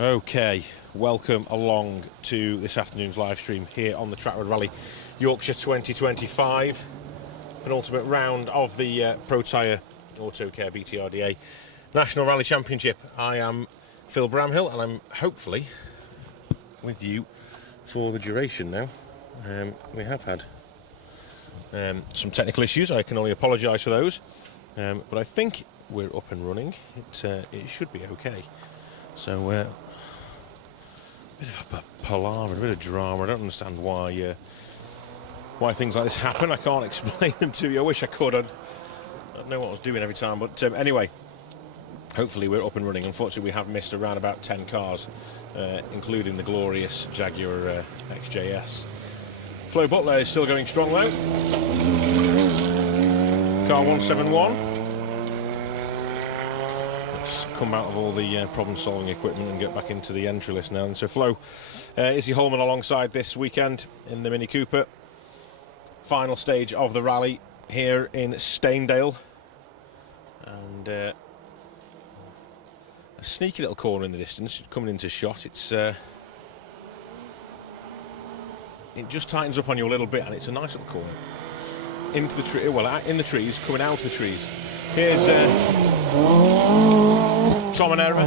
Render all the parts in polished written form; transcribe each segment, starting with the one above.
Okay, welcome along to this afternoon's live stream here on the Trackrod Rally Yorkshire 2025. Penultimate round of the Protyre Auto Care BTRDA National Rally Championship. I am Phil Bramhill and I'm hopefully with you for the duration now. We have had some technical issues, I can only apologise for those, but I think we're up and running. It should be okay. So a bit of a palaver, a bit of drama. I don't understand why things like this happen. I can't explain them to you. I wish I could. I don't know what I was doing every time, but anyway, hopefully we're up and running. Unfortunately, we have missed around about 10 cars, including the glorious Jaguar XJS. Flo Butler is still going strong though. Car 171. Let's come out of all the problem-solving equipment and get back into the entry list now. And so Flo, Izzy Holman alongside this weekend in the Mini Cooper. Final stage of the rally here in Stainedale. And a sneaky little corner in the distance coming into shot. It just tightens up on you a little bit, and it's a nice little corner into the tree. Well, in the trees, coming out of the trees. Here's Tom and Erma.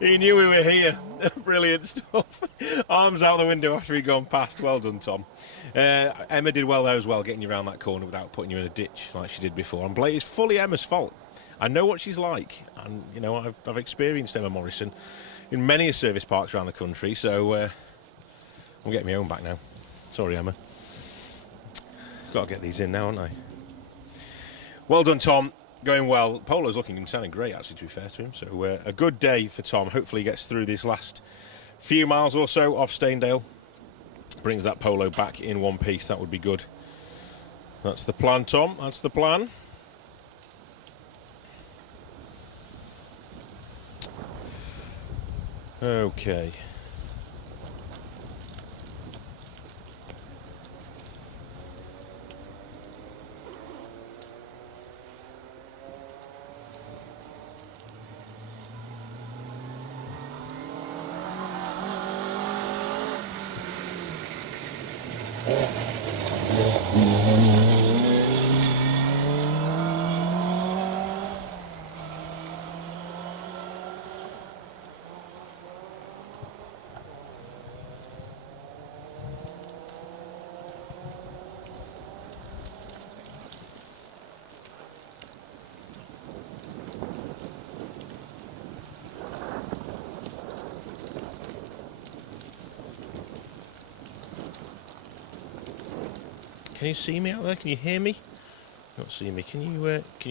He knew we were here. Brilliant stuff. Arms out the window after he'd gone past. Well done, Tom. Emma did well there as well, getting you around that corner without putting you in a ditch like she did before. And Blake, it's fully Emma's fault. I know what she's like, and you know I've experienced Emma Morrison in many service parks around the country, so I'm getting my own back now. Sorry, Emma. Got to get these in now, haven't I? Well done, Tom. Going well. Polo's looking and sounding great, actually, to be fair to him. So a good day for Tom. Hopefully he gets through these last few miles or so off Stainedale. Brings that Polo back in one piece. That would be good. That's the plan, Tom. That's the plan. Okay. Can you see me out there? Can you hear me? Not see me. Can you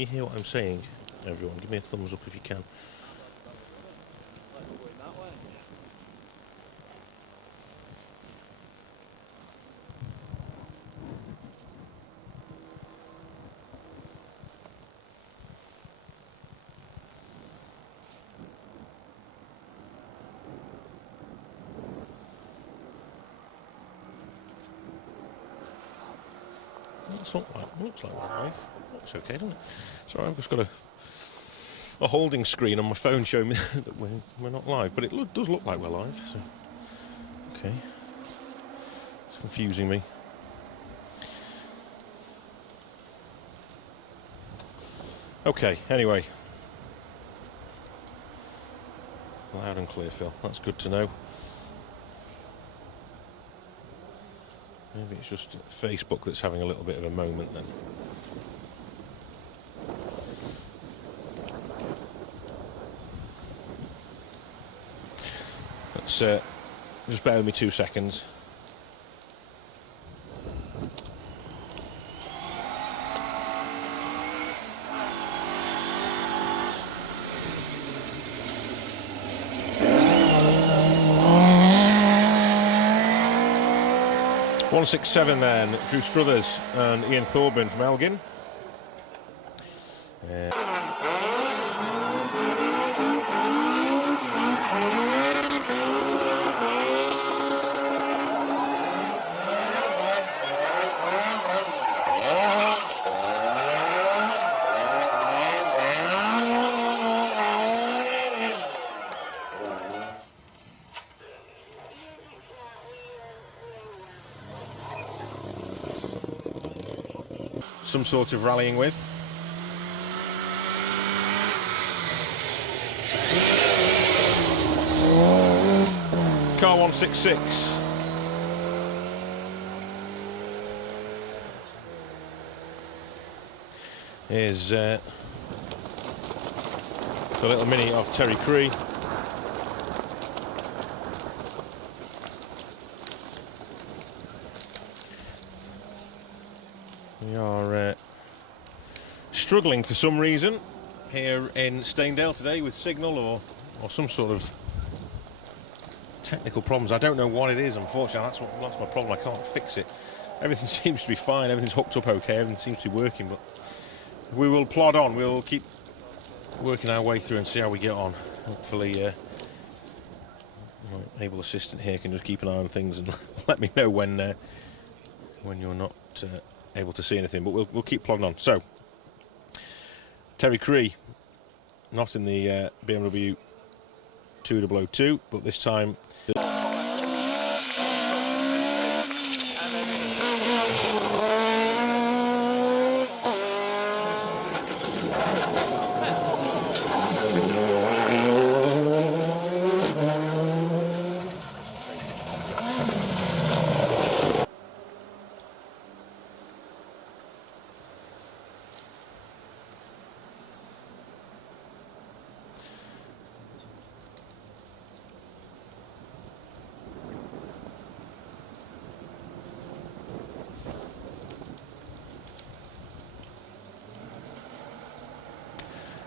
hear what I'm saying, everyone? Give me a thumbs up if you can. Looks like we're live. Looks okay, doesn't it? Sorry, I've just got a holding screen on my phone showing me that we're not live, but it does look like we're live. So, okay, it's confusing me. Okay, anyway, loud and clear, Phil. That's good to know. Maybe it's just Facebook that's having a little bit of a moment then. Let's just bear with me 2 seconds. .167 then, Drew Struthers and Ian Thorburn from Elgin. 1 some sort of rallying with. Car 166. Is the little Mini of Terry Cree. We are struggling for some reason here in Stainedale today with signal or some sort of technical problems. I don't know what it is, unfortunately. That's my problem. I can't fix it. Everything seems to be fine. Everything's hooked up okay. Everything seems to be working, but we will plod on. We'll keep working our way through and see how we get on. Hopefully, my able assistant here can just keep an eye on things and let me know when you're not able to see anything. But we'll keep plodding on. So, Terry Cree, not in the BMW 2002, but this time.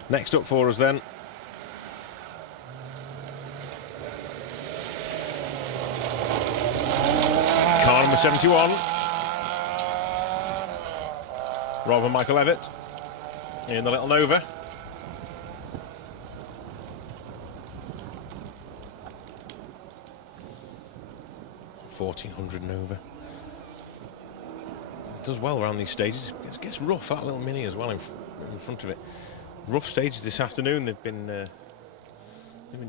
Next up for us then, car number 71, Rob and Michael Levitt in the little Nova. $1,400 Nova. It does well around these stages. It gets rough, that little Mini as well in front of it. Rough stages this afternoon. They've been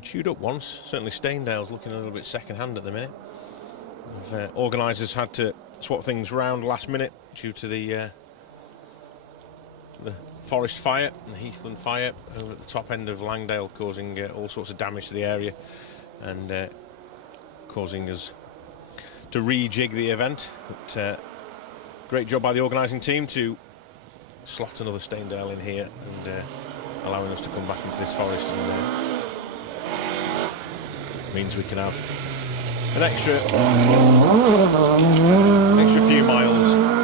chewed up once. Certainly Stainedale's looking a little bit second-hand at the minute. Organisers had to swap things round last minute due to the forest fire and the heathland fire over at the top end of Langdale, causing all sorts of damage to the area and causing us to rejig the event. But great job by the organising team to slot another Stainedale in here and allowing us to come back into this forest, and means we can have an extra few miles.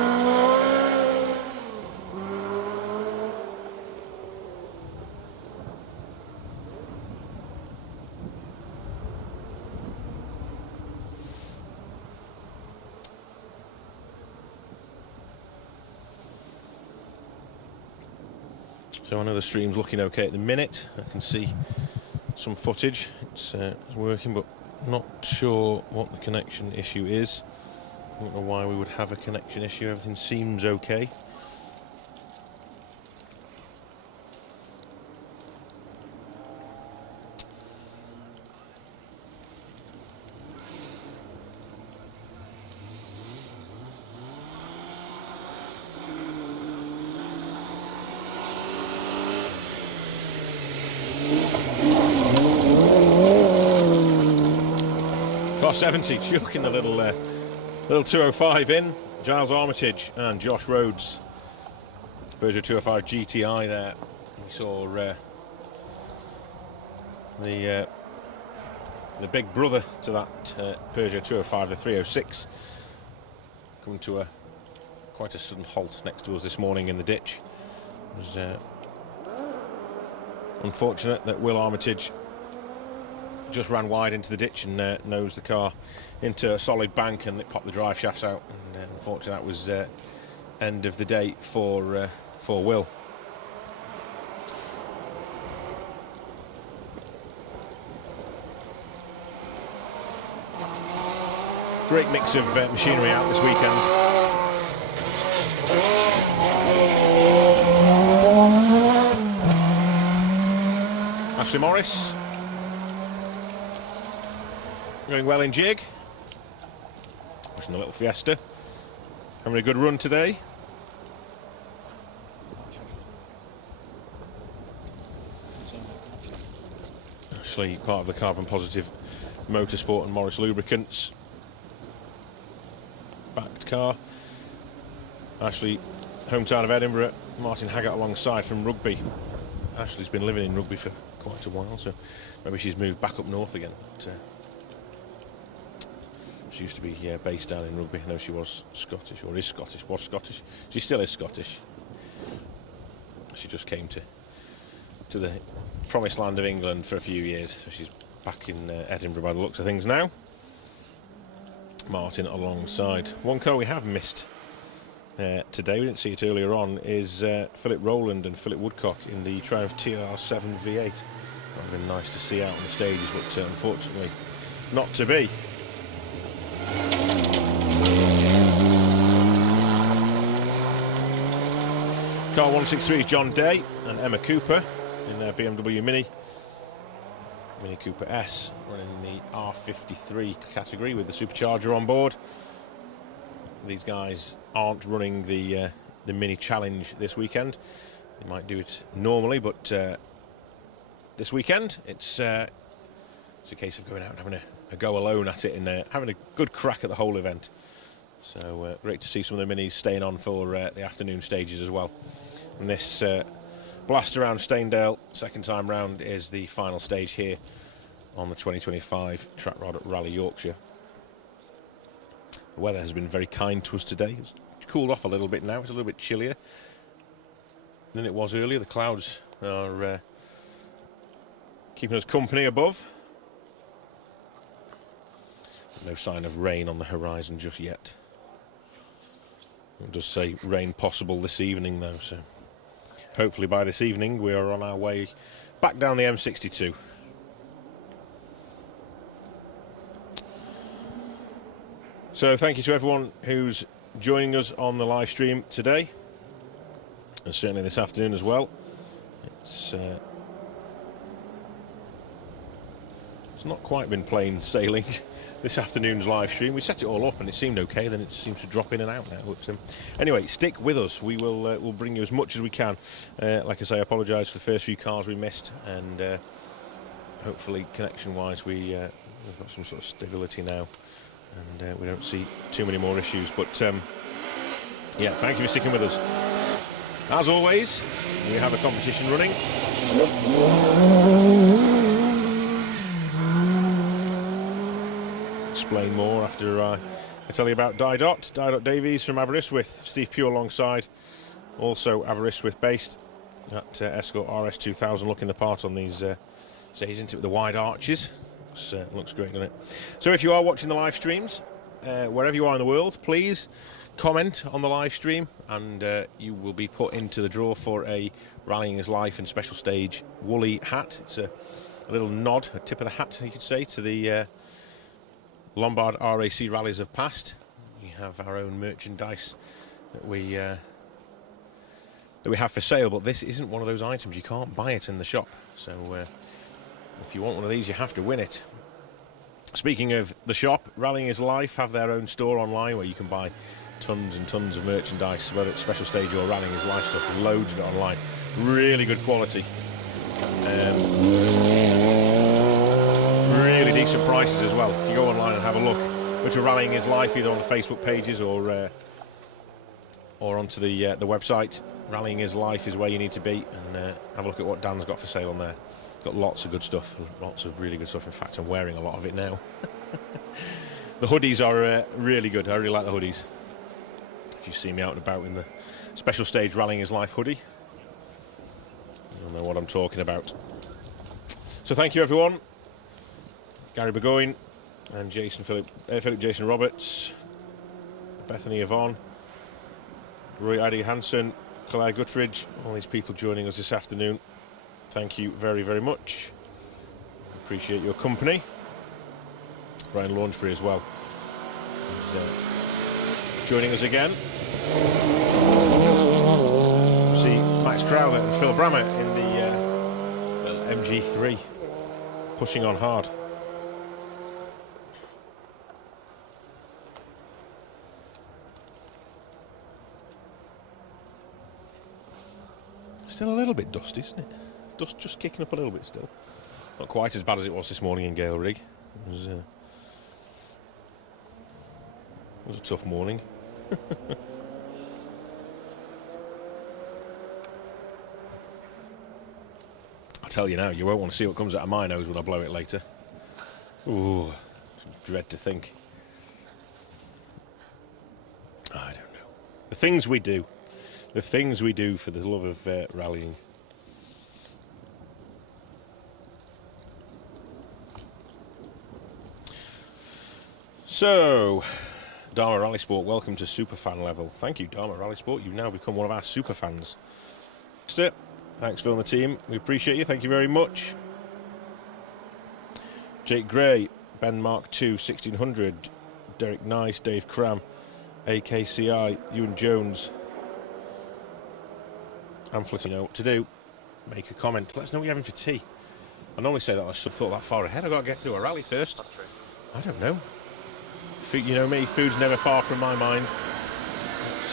So I know the stream's looking okay at the minute. I can see some footage. It's working, but not sure what the connection issue is. I don't know why we would have a connection issue. Everything seems okay. Car 70 chucking the little 205 in. Giles Armitage and Josh Rhodes. Peugeot 205 GTI there. We saw the big brother to that Peugeot 205, the 306, come to quite a sudden halt next to us this morning in the ditch. It was unfortunate that Will Armitage just ran wide into the ditch and nosed the car into a solid bank, and it popped the drive shafts out. And unfortunately, that was end of the day for Will. Great mix of machinery out this weekend. Ashley Morris going well in jig. Pushing the little Fiesta. Having a good run today. Ashley, part of the Carbon Positive Motorsport and Morris Lubricants backed car. Ashley, hometown of Edinburgh, Martin Haggart alongside from Rugby. Ashley's been living in Rugby for quite a while, so maybe she's moved back up north again. But, she used to be based down in Rugby. I know she was Scottish, or is Scottish, was Scottish. She still is Scottish. She just came to the promised land of England for a few years. So she's back in Edinburgh by the looks of things now. Martin alongside. One car we have missed today, we didn't see it earlier on, is Philip Rowland and Philip Woodcock in the Triumph TR7 V8. Would have been nice to see out on the stages, but unfortunately not to be. Car 163 is John Day and Emma Cooper in their BMW Mini Cooper S, running the R53 category with the supercharger on board. These guys aren't running the Mini Challenge this weekend. They might do it normally, but this weekend it's a case of going out and having a go alone at it and having a good crack at the whole event. So great to see some of the Minis staying on for the afternoon stages as well. And this blast around Stainedale, second time round, is the final stage here on the 2025 Trackrod at Rally Yorkshire. The weather has been very kind to us today. It's cooled off a little bit now. It's a little bit chillier than it was earlier. The clouds are keeping us company above. No sign of rain on the horizon just yet. It does say rain possible this evening though, so hopefully by this evening we are on our way back down the M62. So thank you to everyone who's joining us on the live stream today, and certainly this afternoon as well. It's not quite been plain sailing this afternoon's live stream. We set it all up and it seemed okay, then it seems to drop in and out now. But anyway, stick with us. We will we'll bring you as much as we can. Like I say, I apologise for the first few cars we missed, and hopefully connection-wise we've got some sort of stability now, and we don't see too many more issues. But yeah, thank you for sticking with us. As always, we have a competition running. Explain more after I tell you about Didot Davies from Aberystwyth. Steve Pure alongside, also Aberystwyth based at Escort RS2000, looking the part on these stages, into the wide arches. Looks great, doesn't it? So if you are watching the live streams, wherever you are in the world, please comment on the live stream, and you will be put into the draw for a Rallying is Life and Special Stage woolly hat. It's a little nod, a tip of the hat, you could say, to the Lombard RAC rallies of past. We have our own merchandise that we have for sale, but this isn't one of those items. You can't buy it in the shop. So if you want one of these, you have to win it. Speaking of the shop, Rallying is Life have their own store online where you can buy tons and tons of merchandise, whether it's Special Stage or Rallying is Life stuff. Loads of it online. Really good quality. Really decent prices as well. If you go online and have a look, go to Rallying is Life either on the Facebook pages or onto the website. Rallying is Life is where you need to be, and have a look at what Dan's got for sale on there. Got lots of good stuff, lots of really good stuff. In fact, I'm wearing a lot of it now. The hoodies are really good. I really like the hoodies. If you see me out and about in the Special Stage Rallying is Life hoodie, you'll know what I'm talking about. So thank you everyone. Gary Burgoyne and Philip Jason Roberts, Bethany Yvonne, Roy Addy Hansen, Claire Guttridge, all these people joining us this afternoon. Thank you very, very much. Appreciate your company. Ryan Launchbury as well. He's joining us again. See Max Crowther and Phil Brammer in the MG3, pushing on hard. Still a little bit dusty, isn't it? Dust just kicking up a little bit still. Not quite as bad as it was this morning in Gale Rig. It was a tough morning. I'll tell you now, you won't want to see what comes out of my nose when I blow it later. Ooh, dread to think. I don't know. The things we do. The things we do for the love of rallying. So, Dharma Rally Sport, welcome to Superfan level. Thank you, Dharma Rally Sport. You've now become one of our superfans. Thanks, Phil and the team. We appreciate you. Thank you very much. Jake Gray, Ben Mark 2, 1600, Derek Nice, Dave Cram, AKCI, Ewan Jones. Amphlet, you know what to do. Make a comment. Let us know what you're having for tea. I normally say that I should have thought that far ahead. I've got to get through a rally first. That's true. I don't know. Food, you know me, food's never far from my mind.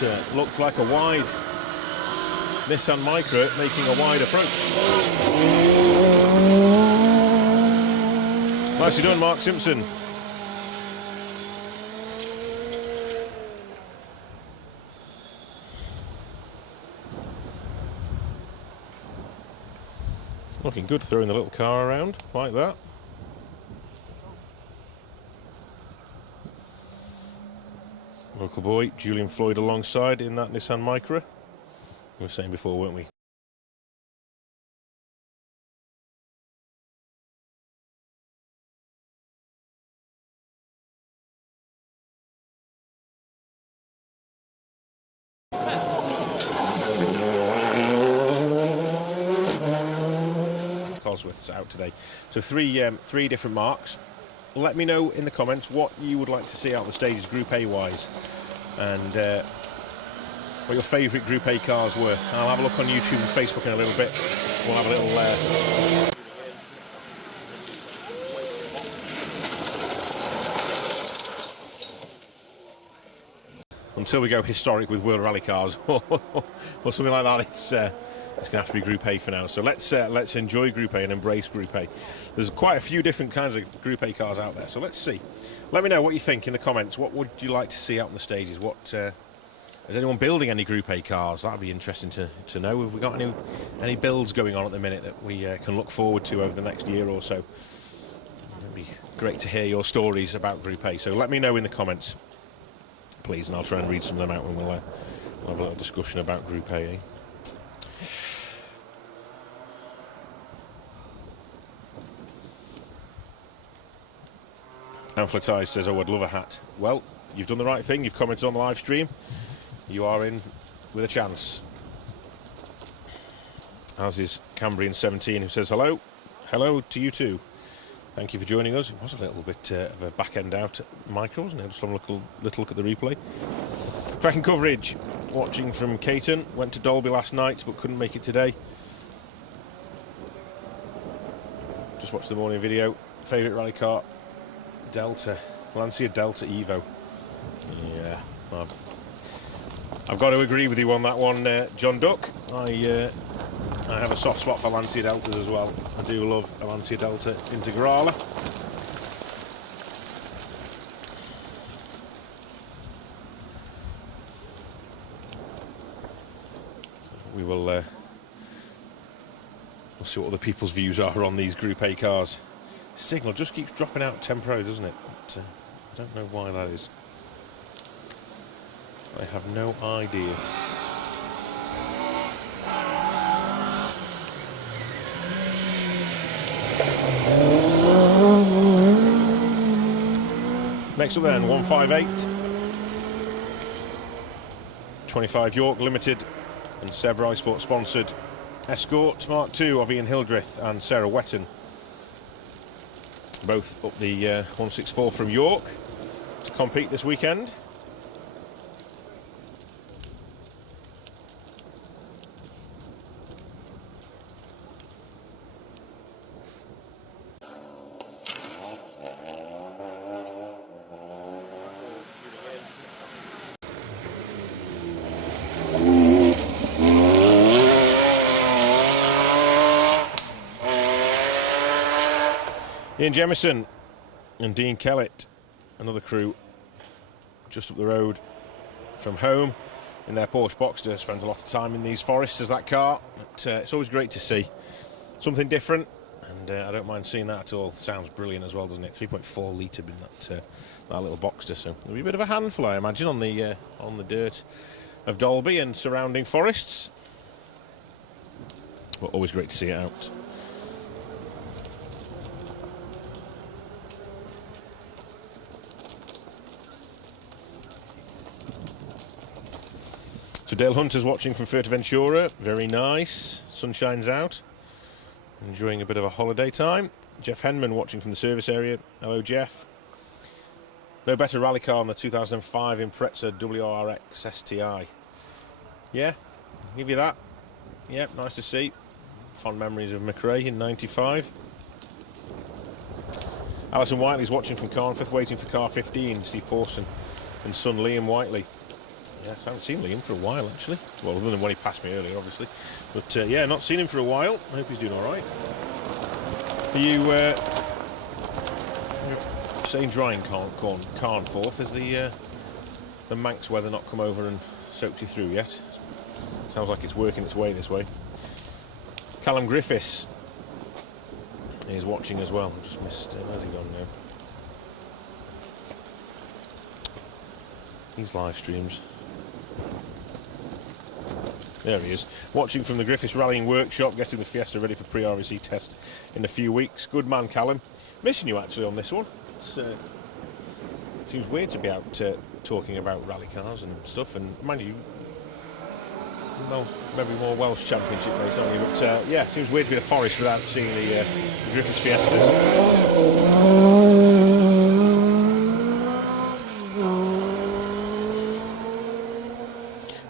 It looked like a wide Nissan Micra making a wide approach. Nicely done, Mark Simpson. Looking good, throwing the little car around like that. Local boy, Julian Floyd alongside in that Nissan Micra. We were saying before, weren't we? Cosworth's out today. So three different marks. Let me know in the comments what you would like to see out of the stages Group A wise, and what your favourite Group A cars were. I'll have a look on YouTube and Facebook in a little bit. We'll have a little until we go historic with World Rally cars or something like that. It's going to have to be Group A for now. So let's enjoy Group A and embrace Group A. There's quite a few different kinds of Group A cars out there. So let's see. Let me know what you think in the comments. What would you like to see out on the stages? Is anyone building any Group A cars? That'd be interesting to know. Have we got any builds going on at the minute that we can look forward to over the next year or so? It'd be great to hear your stories about Group A. So let me know in the comments, please, and I'll try and read some of them out when we'll have a little discussion about Group A. Amphletized says, oh, I'd love a hat. Well, you've done the right thing. You've commented on the live stream. You are in with a chance. As is Cambrian 17, who says hello. Hello to you too. Thank you for joining us. It was a little bit of a back end out micro, wasn't it? Just have a little look at the replay. Cracking coverage. Watching from Caton. Went to Dolby last night, but couldn't make it today. Just watched the morning video. Favourite rally car? Delta. Lancia Delta Evo. Yeah. I've got to agree with you on that one, John Duck. I have a soft spot for Lancia Deltas as well. I do love a Lancia Delta Integrale. We'll see what other people's views are on these Group A cars. Signal just keeps dropping out tempo, doesn't it? But, I don't know why that is. I have no idea. Next up then, 158. 25 York Limited and Seb Rally Sport sponsored Escort Mark II of Ian Hildreth and Sarah Wetton. Both up the 164 from York to compete this weekend. Ian Jemison and Dean Kellett, another crew just up the road from home in their Porsche Boxster. Spends a lot of time in these forests as that car, but it's always great to see something different, and I don't mind seeing that at all. Sounds brilliant as well, doesn't it? 3.4 litre in that little Boxster, so there'll be a bit of a handful, I imagine, on the dirt of Dalby and surrounding forests, but always great to see it out. So Dale Hunter's watching from Fuerteventura, very nice, sun shines out, enjoying a bit of a holiday time. Jeff Henman watching from the service area, hello Jeff. No better rally car than the 2005 Impreza WRX STI. Yeah, I'll give you that. Yeah, nice to see. Fond memories of McRae in '95. Alison Whiteley's watching from Carnforth, waiting for car 15, Steve Pawson and son Liam Whiteley. Yes, I haven't seen Liam for a while, actually. Well, other than when he passed me earlier, obviously. But, yeah, not seen him for a while. I hope he's doing all right. Are you saying drying Carnforth? Has the Manx weather not come over and soaked you through yet? Sounds like it's working its way this way. Callum Griffiths is watching as well. I just missed... where's he gone now? These live streams... There he is, watching from the Griffiths Rallying Workshop, getting the Fiesta ready for pre-RAC test in a few weeks. Good man, Callum. Missing you, actually, on this one. It seems weird to be out talking about rally cars and stuff, and mind you, well, maybe more Welsh Championship race, don't you? But, yeah, it seems weird to be in a forest without seeing the Griffiths Fiestas.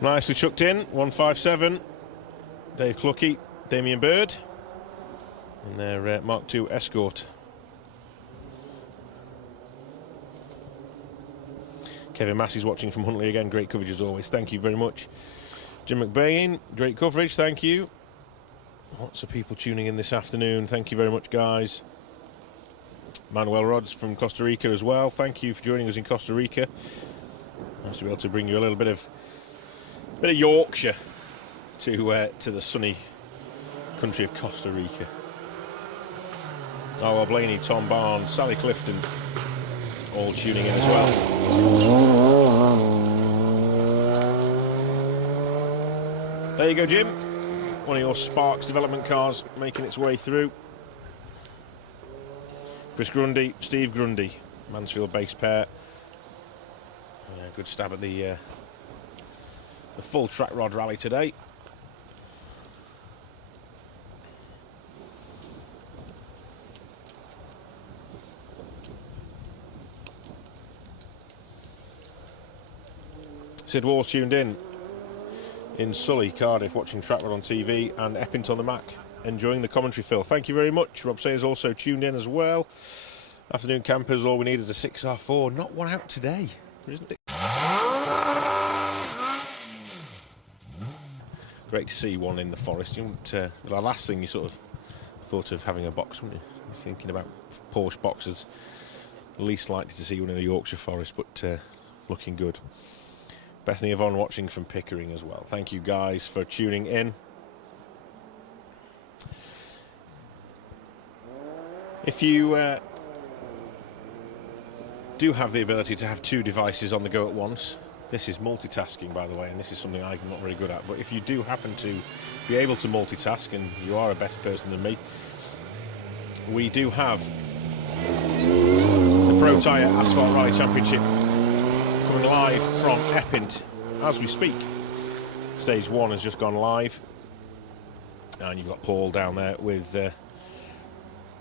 Nicely chucked in, 157. Dave Clucky, Damien Bird, and their Mark II Escort. Kevin Massey's watching from Huntley again. Great coverage as always. Thank you very much. Jim McBain, great coverage. Thank you. Lots of people tuning in this afternoon. Thank you very much, guys. Manuel Rods from Costa Rica as well. Thank you for joining us in Costa Rica. Nice to be able to bring you a little bit of Yorkshire to the sunny country of Costa Rica. Oh, well, Blaney, Tom Barnes, Sally Clifton, all tuning in as well. There you go, Jim. One of your Sparks development cars making its way through. Chris Grundy, Steve Grundy, Mansfield-based pair. Good stab at the full Trackrod rally today. Sid Wall's tuned in Sully, Cardiff, watching Trackrod on TV, and Eppint on the Mac, enjoying the commentary, Phil. Thank you very much. Rob Sayers also tuned in as well. Afternoon campers, all we need is a 6R4. Not one out today, isn't it? Great to see one in the forest. You wouldn't, the last thing you sort of thought of having a box, wouldn't you? You're thinking about Porsche boxes. Least likely to see one in a Yorkshire forest, but looking good. Bethany Yvonne watching from Pickering as well. Thank you guys for tuning in. If you do have the ability to have two devices on the go at once, this is multitasking, by the way, and this is something I'm not very good at, but if you do happen to be able to multitask, and you are a better person than me, we do have the Protyre Asphalt Rally Championship coming live from Eppint as we speak. Stage 1 has just gone live, and you've got Paul down there with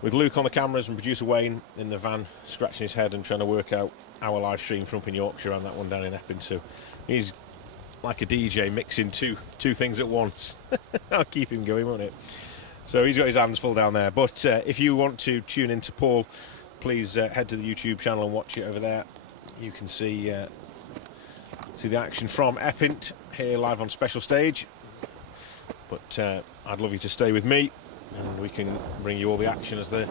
Luke on the cameras and producer Wayne in the van scratching his head and trying to work out our live stream from up in Yorkshire and that one down in Epping. So he's like a DJ mixing two things at once. I'll keep him going, won't it? So he's got his hands full down there. But if you want to tune into Paul, please head to the YouTube channel and watch it over there. You can see the action from Eppint here live on Special Stage. But I'd love you to stay with me, and we can bring you all the action as the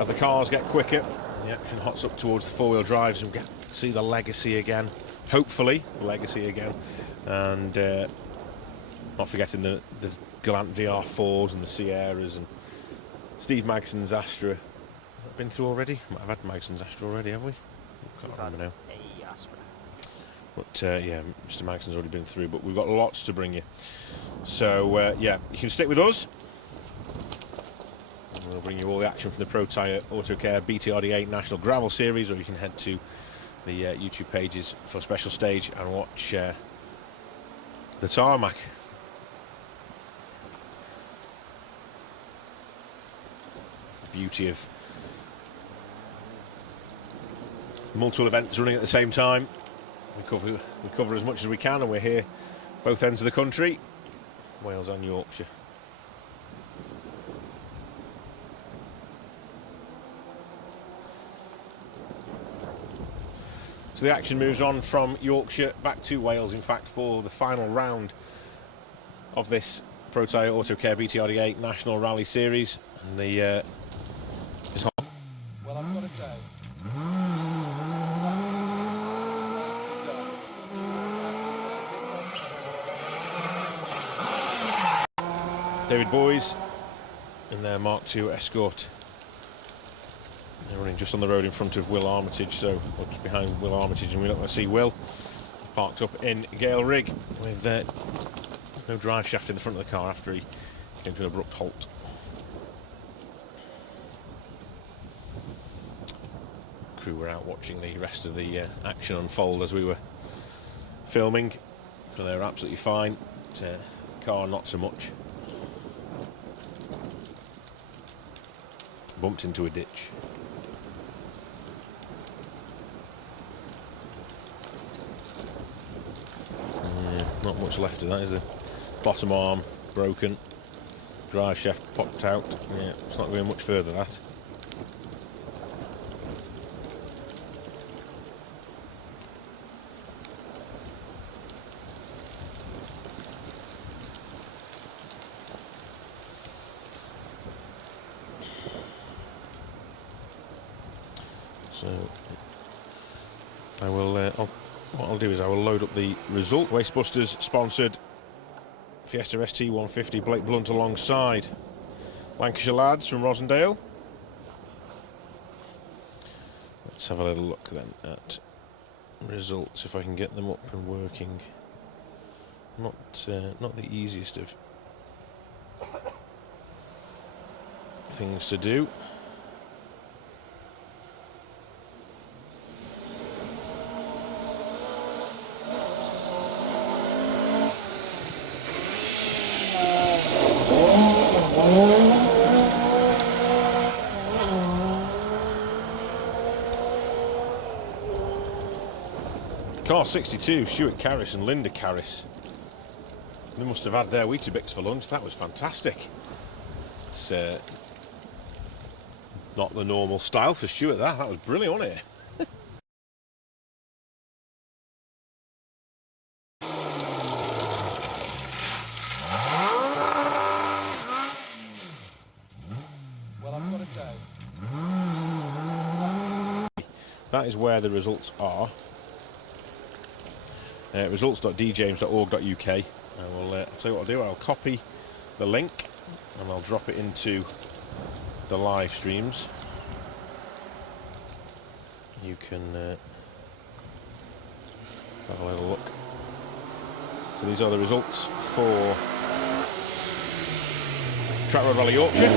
as the cars get quicker, the action hots up towards the four-wheel drives, and we get to see the Legacy again. Hopefully, the Legacy again, and not forgetting the Galant VR4s and the Sierras and Steve Magson's Astra. Has that been through already? Might have had Magson's Astra already, have we? Can't remember now. But yeah, Mr. Magson's already been through, but we've got lots to bring you. So yeah, you can stick with us. We'll bring you all the action from the Protyre Autocare BTRDA National Gravel Series, or you can head to the YouTube pages for Special Stage and watch the tarmac. The beauty of multiple events running at the same time. We cover as much as we can, and we're here both ends of the country, Wales and Yorkshire. So the action moves on from Yorkshire back to Wales, in fact, for the final round of this Protyre Autocare BTRDA National Rally Series. And the well, I've got to say, David Boys in their Mark II Escort. They're running just on the road in front of Will Armitage, so just behind Will Armitage, and we're not going to see Will. Parked up in Gale Rig with no drive shaft in the front of the car after he came to an abrupt halt. Crew were out watching the rest of the action unfold as we were filming, so they were absolutely fine. But, car not so much. Bumped into a ditch. Not much left of that, is there? Bottom arm broken, drive shaft popped out. Yeah, it's not going much further, that. So I will. What I'll do is I will load up the result. Wastebusters sponsored Fiesta ST 150 Blake Blunt alongside Lancashire lads from Rosendale. Let's have a little look then at results, if I can get them up and working. Not the easiest of things to do. Car 62, Stuart Carris and Linda Carris. They must have had their Weetabix for lunch. That was fantastic. It's not the normal style for Stuart, that was brilliant, wasn't it? well, I've got to say, That is where the results are. Results.djames.org.uk. I'll tell you what I'll do. I'll copy the link and I'll drop it into the live streams. You can have a little look. So these are the results for Trackrod Rally Yorkshire.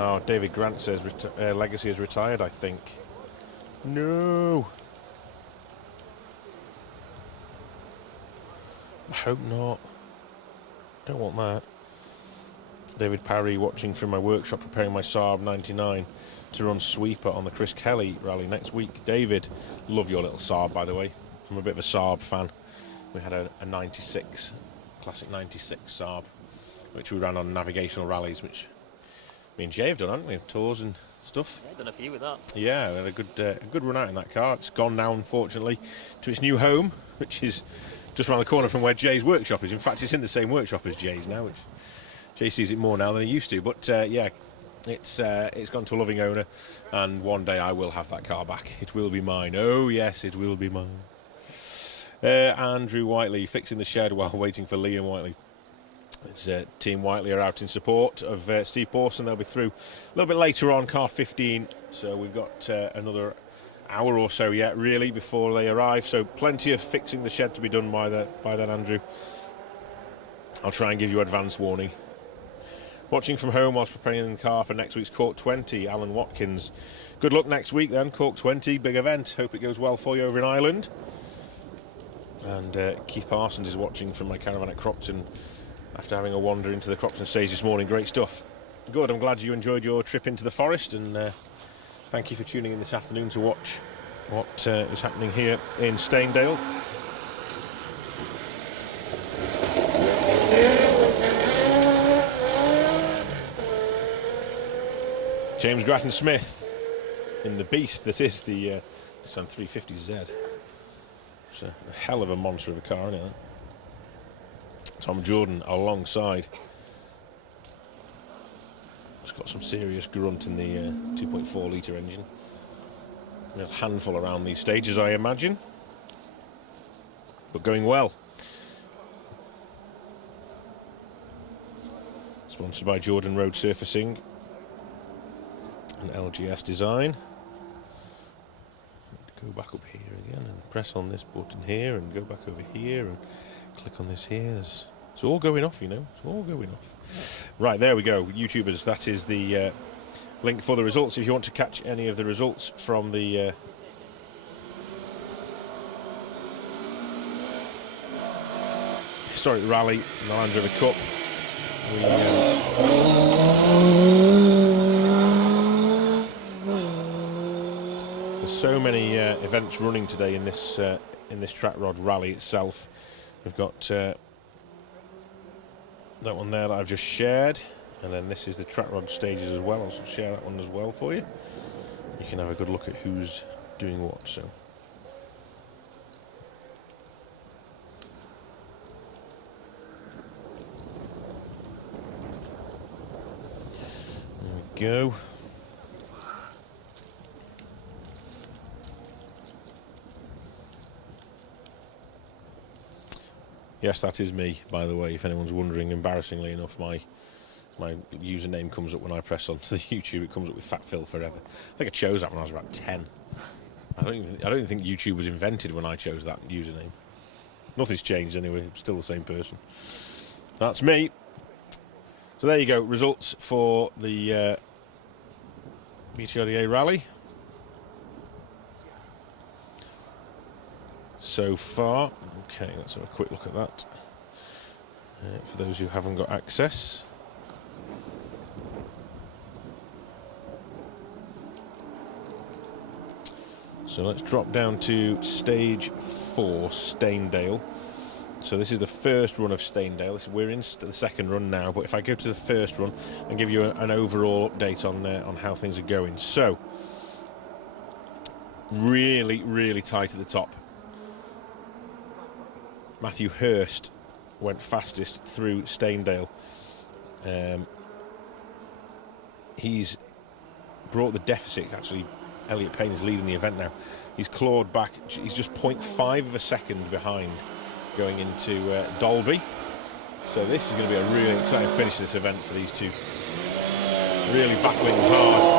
Oh, David Grant says Legacy is retired, I think. No. I hope not. Don't want that. David Parry watching from my workshop, preparing my Saab 99 to run Sweeper on the Chris Kelly rally next week. David, love your little Saab, by the way. I'm a bit of a Saab fan. We had a 96, classic 96 Saab, which we ran on navigational rallies, which me and Jay have done, haven't we? Tours and stuff. Yeah, done a few with that. Yeah, we had a good run out in that car. It's gone now, unfortunately, to its new home, which is just around the corner from where Jay's workshop is. In fact, it's in the same workshop as Jay's now, which Jay sees it more now than he used to. But yeah, it's gone to a loving owner, and one day I will have that car back. It will be mine. Oh yes, it will be mine. Andrew Whiteley fixing the shed while waiting for Liam Whiteley. It's, Team Whiteley are out in support of Steve Pawson. They'll be through a little bit later on, car 15. So we've got another hour or so yet, really, before they arrive. So plenty of fixing the shed to be done by then, Andrew. I'll try and give you advance warning. Watching from home whilst preparing the car for next week's Cork 20, Alan Watkins. Good luck next week then, Cork 20, big event. Hope it goes well for you over in Ireland. And Keith Parsons is watching from my caravan at Crompton after having a wander into the Crompton stage this morning. Great stuff. Good, I'm glad you enjoyed your trip into the forest, and thank you for tuning in this afternoon to watch what is happening here in Stainedale. James Grattan Smith in the beast that is the Nissan 350Z. It's a hell of a monster of a car, isn't it? Tom Jordan alongside. It's got some serious grunt in the 2.4 litre engine. A handful around these stages, I imagine, but going well. Sponsored by Jordan Road Surfacing and LGS Design. Go back up here again and press on this button here and go back over here and click on this here. It's all going off, you know. It's all going off. Right, there we go. YouTubers, that is the link for the results. If you want to catch any of the results from the historic rally, the Land Rover Cup. There's so many events running today in this Trackrod rally itself. We've got that one there that I've just shared, and then this is the Trackrod stages as well. I'll share that one as well for you. You can have a good look at who's doing what. So. There we go. Yes, that is me, by the way, if anyone's wondering. Embarrassingly enough, my username comes up when I press onto the YouTube. It comes up with Fat Phil Forever. I think I chose that when I was about 10. I don't even think YouTube was invented when I chose that username. Nothing's changed anyway. I'm still the same person. That's me. So there you go. Results for the BTRDA rally. So far, okay, let's have a quick look at that for those who haven't got access. So let's drop down to stage 4, Stainedale. So this is the first run of Stainedale. We're in the second run now, but if I go to the first run and give you an overall update on how things are going. So really, really tight at the top. Matthew Hurst went fastest through Stainedale. He's brought the deficit. Actually, Elliot Payne is leading the event now. He's clawed back. He's just 0.5 of a second behind going into Dalby. So this is going to be a really exciting finish to this event for these two. Really battling hard.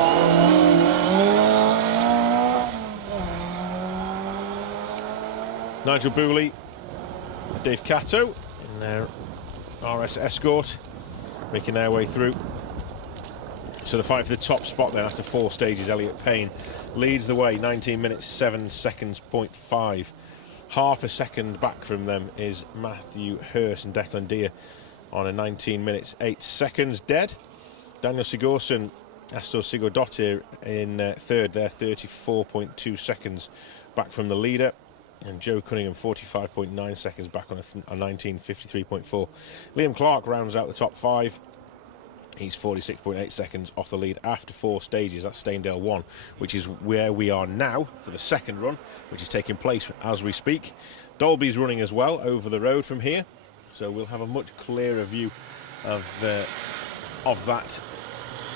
Nigel Booley, Dave Cato in their RS Escort, making their way through. So the fight for the top spot then after 4 stages, Elliot Payne leads the way, 19 minutes 7 seconds 0.5. Half a second back from them is Matthew Hurst and Declan Deere on a 19 minutes 8 seconds dead. Daniel Sigurdsson, Astor Sigurdottir in third there, 34.2 seconds back from the leader. And Joe Cunningham, 45.9 seconds back on a 19.53.4. Liam Clark rounds out the top 5. He's 46.8 seconds off the lead after 4 stages. That's Stainedale 1, which is where we are now for the second run, which is taking place as we speak. Dolby's running as well over the road from here, so we'll have a much clearer view of that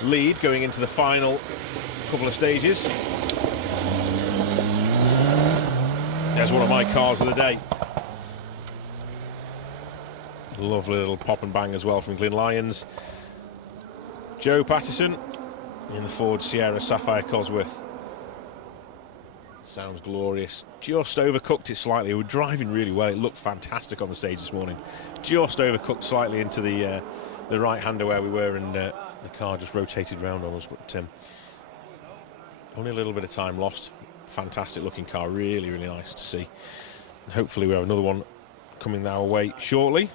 lead going into the final couple of stages. There's one of my cars of the day. Lovely little pop and bang as well from Glyn Lyons. Joe Patterson in the Ford Sierra Sapphire Cosworth. Sounds glorious. Just overcooked it slightly. We were driving really well. It looked fantastic on the stage this morning. Just overcooked slightly into the right-hander where we were, and the car just rotated round on us. But only a little bit of time lost. Fantastic looking car. Really, really nice to see. And hopefully we have another one coming our way shortly.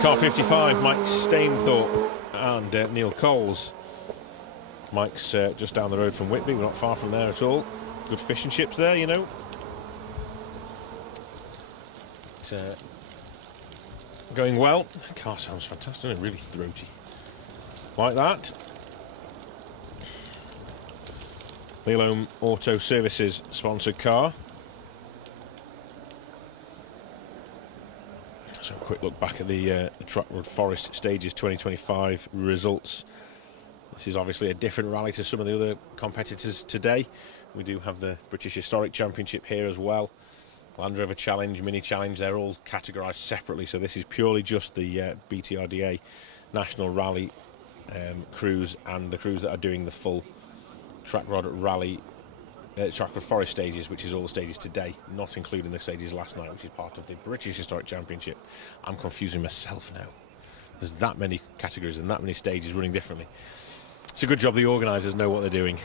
Car 55, Mike Stainthorpe and Neil Coles. Mike's just down the road from Whitby. We're not far from there at all. Good fish and chips there, you know. It's, going well. The car sounds fantastic, isn't it? Really throaty. Like that. Lelome Auto Services sponsored car. So a quick look back at the Trackrod Forest Stages 2025 results. This is obviously a different rally to some of the other competitors today. We do have the British Historic Championship here as well. Land Rover Challenge, Mini Challenge, they're all categorised separately. So this is purely just the BTRDA National Rally crews and the crews that are doing the full Trackrod Rally Trackrod Forest stages, which is all the stages today, not including the stages last night, which is part of the British Historic Championship. I'm confusing myself now. There's that many categories and that many stages running differently. It's a good job the organisers know what they're doing.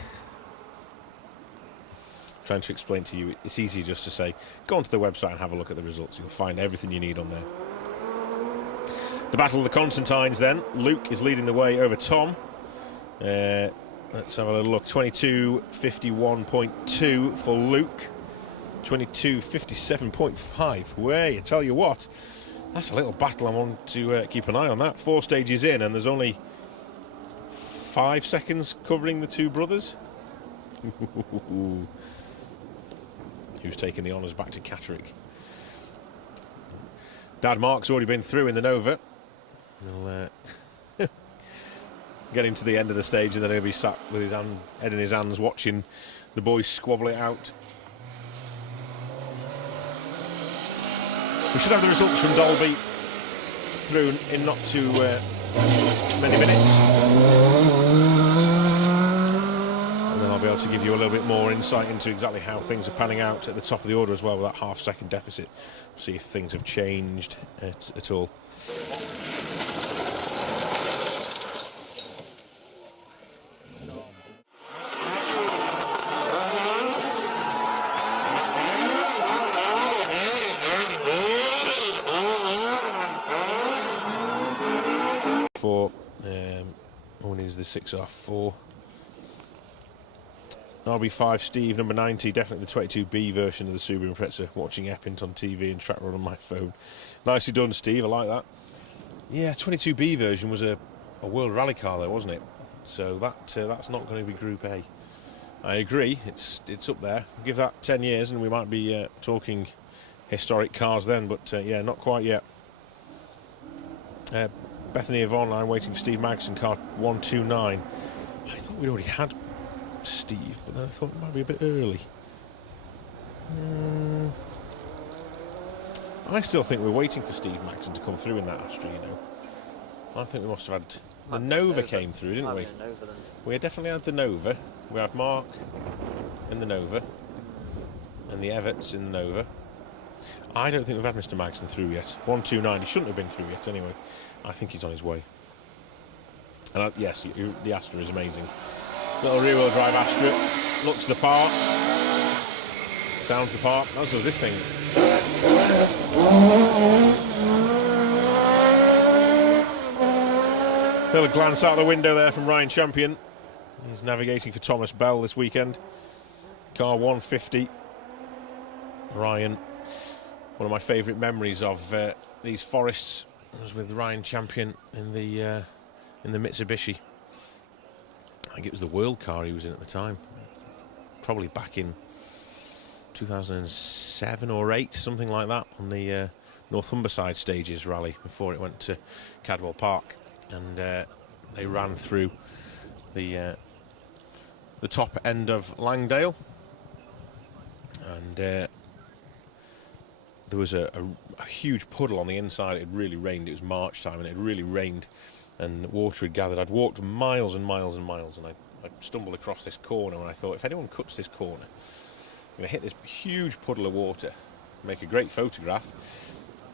Trying to explain to you, it's easy just to say, go onto the website and have a look at the results. You'll find everything you need on there. The Battle of the Constantines then. Luke is leading the way over Tom. Let's have a little look. 22:51.2 for Luke. 22:57.5. Way, I tell you what, that's a little battle. I want to keep an eye on that. 4 stages in, and there's only 5 seconds covering the two brothers. Who's taking the honours back to Catterick? Dad Mark's already been through in the Nova. He'll get him to the end of the stage, and then he'll be sat with his head in his hands watching the boys squabble it out. We should have the results from Dolby through in not too many minutes, and then I'll be able to give you a little bit more insight into exactly how things are panning out at the top of the order as well, with that half-second deficit. See if things have changed at all. One is the 6R4. RB5 Steve, number 90, definitely the 22B version of the Subaru Impreza. Watching Epint on TV and Trackrod on my phone. Nicely done, Steve, I like that. Yeah, 22B version was a World Rally car though, wasn't it? So that's not going to be Group A. I agree, it's up there. Give that 10 years and we might be talking historic cars then, but yeah, not quite yet. Bethany Yvonne, I'm waiting for Steve Magson, car 129. I thought we'd already had Steve, but then I thought it might be a bit early. I still think we're waiting for Steve Magson to come through in that Astra, you know. I think we must have had... The Nova came through, didn't we? We definitely had the Nova. We had Mark in the Nova. And the Everts in the Nova. I don't think we've had Mr. Magson through yet. 129, he shouldn't have been through yet anyway. I think he's on his way. And yes, the Astra is amazing. Little rear-wheel drive Astra. Looks the part. Sounds the part. That's this thing. Little glance out the window there from Ryan Champion. He's navigating for Thomas Bell this weekend. Car 150. Ryan, one of my favourite memories of these forests was with Ryan Champion in the Mitsubishi. I think it was the World car he was in at the time. Probably back in 2007 or 8, something like that, on the North Humberside Stages rally before it went to Cadwell Park, and they ran through the top end of Langdale, and there was a huge puddle on the inside. It had really rained. It was March time, and it had really rained, and water had gathered. I'd walked miles and miles and miles, and I stumbled across this corner, and I thought, if anyone cuts this corner, I'm going to hit this huge puddle of water, make a great photograph,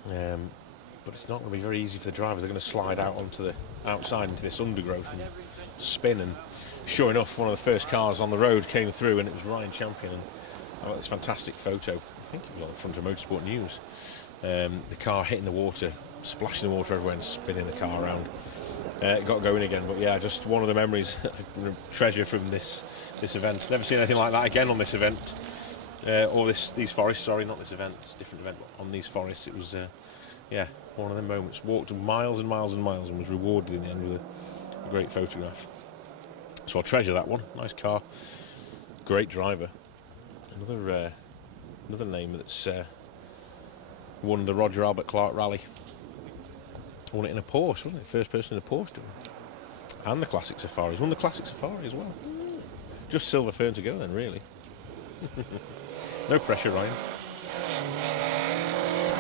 but it's not going to be very easy for the drivers. They're going to slide out onto the outside into this undergrowth and spin, and sure enough, one of the first cars on the road came through, and it was Ryan Champion, and I got this fantastic photo. I think it was on the front of Motorsport News. The car hitting the water, splashing the water everywhere and spinning the car around. It got going again, but yeah, just one of the memories I treasure from this event. Never seen anything like that again on this event, or these forests. Sorry, not this event. It's a different event. But on these forests, it was yeah, one of them moments. Walked miles and miles and miles, and was rewarded in the end with a great photograph. So I'll treasure that one. Nice car, great driver. Another name that's won the Roger Albert Clark Rally. Won it in a Porsche, wasn't it? First person in a Porsche to win. And the Classic Safari. He's won the Classic Safari as well. Just Silver Fern to go then, really. No pressure, Ryan.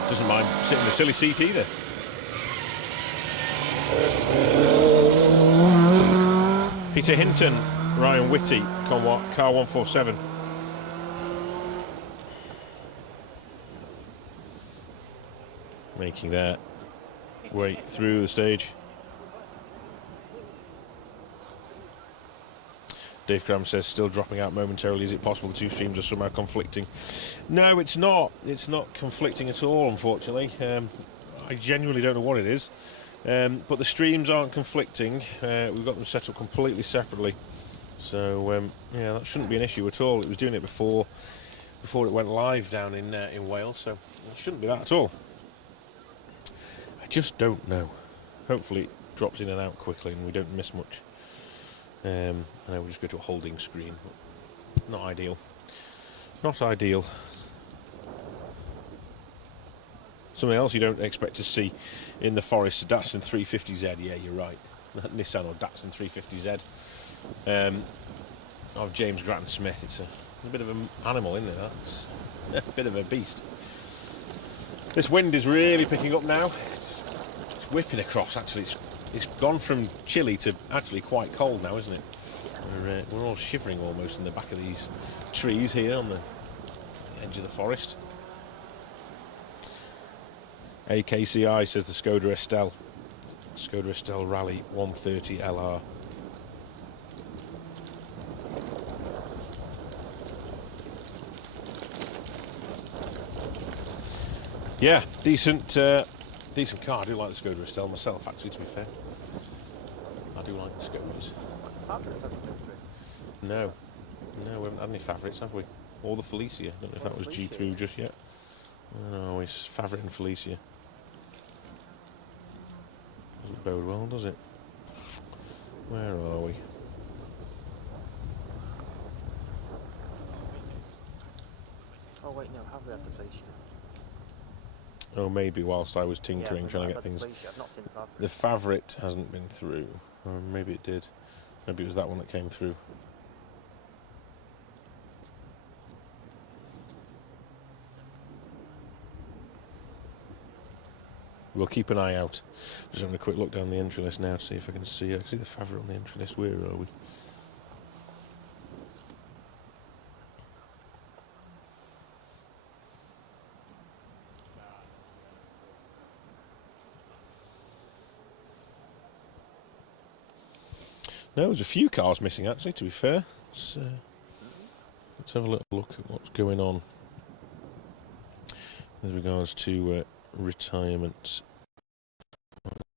Doesn't mind sitting in the silly seat either. Peter Hinton, Ryan Whitty, car 147. Making their way through the stage. Dave Graham says, still dropping out momentarily. Is it possible the two streams are somehow conflicting? No, it's not. It's not conflicting at all, unfortunately. I genuinely don't know what it is. But the streams aren't conflicting. We've got them set up completely separately. So, yeah, that shouldn't be an issue at all. It was doing it before it went live down in Wales, so it shouldn't be that at all. I just don't know. Hopefully it drops in and out quickly and we don't miss much. I know we'll just go to a holding screen. But not ideal. Not ideal. Something else you don't expect to see in the forest, Datsun 350Z. Yeah, you're right. Nissan or Datsun 350Z. Of James Grattan Smith. It's a bit of an animal, isn't it? That's a bit of a beast. This wind is really picking up now. It's whipping across, actually. It's gone from chilly to actually quite cold now, isn't it? We're all shivering almost in the back of these trees here on the edge of the forest. AKCI says the Skoda Estelle. Skoda Estelle Rally 130 LR. Yeah, decent car. I do like the Skoda Estelle myself, actually, to be fair. I do like the Skodas. No, we haven't had any Favorites, have we? Or the Felicia. I don't know if that was G3 just yet. No, it's Favorite and Felicia. Doesn't bode well, does it? Where are we? Oh wait, no, have they had the Felicia? Oh, maybe whilst I was tinkering, trying to get things. The Favourite hasn't been through. Or maybe it did. Maybe it was that one that came through. We'll keep an eye out. Just having a quick look down the entry list now to see if I can see the Favourite on the entry list. Where are we? No, there's a few cars missing, actually, to be fair. Let's have a little look at what's going on with regards to retirements.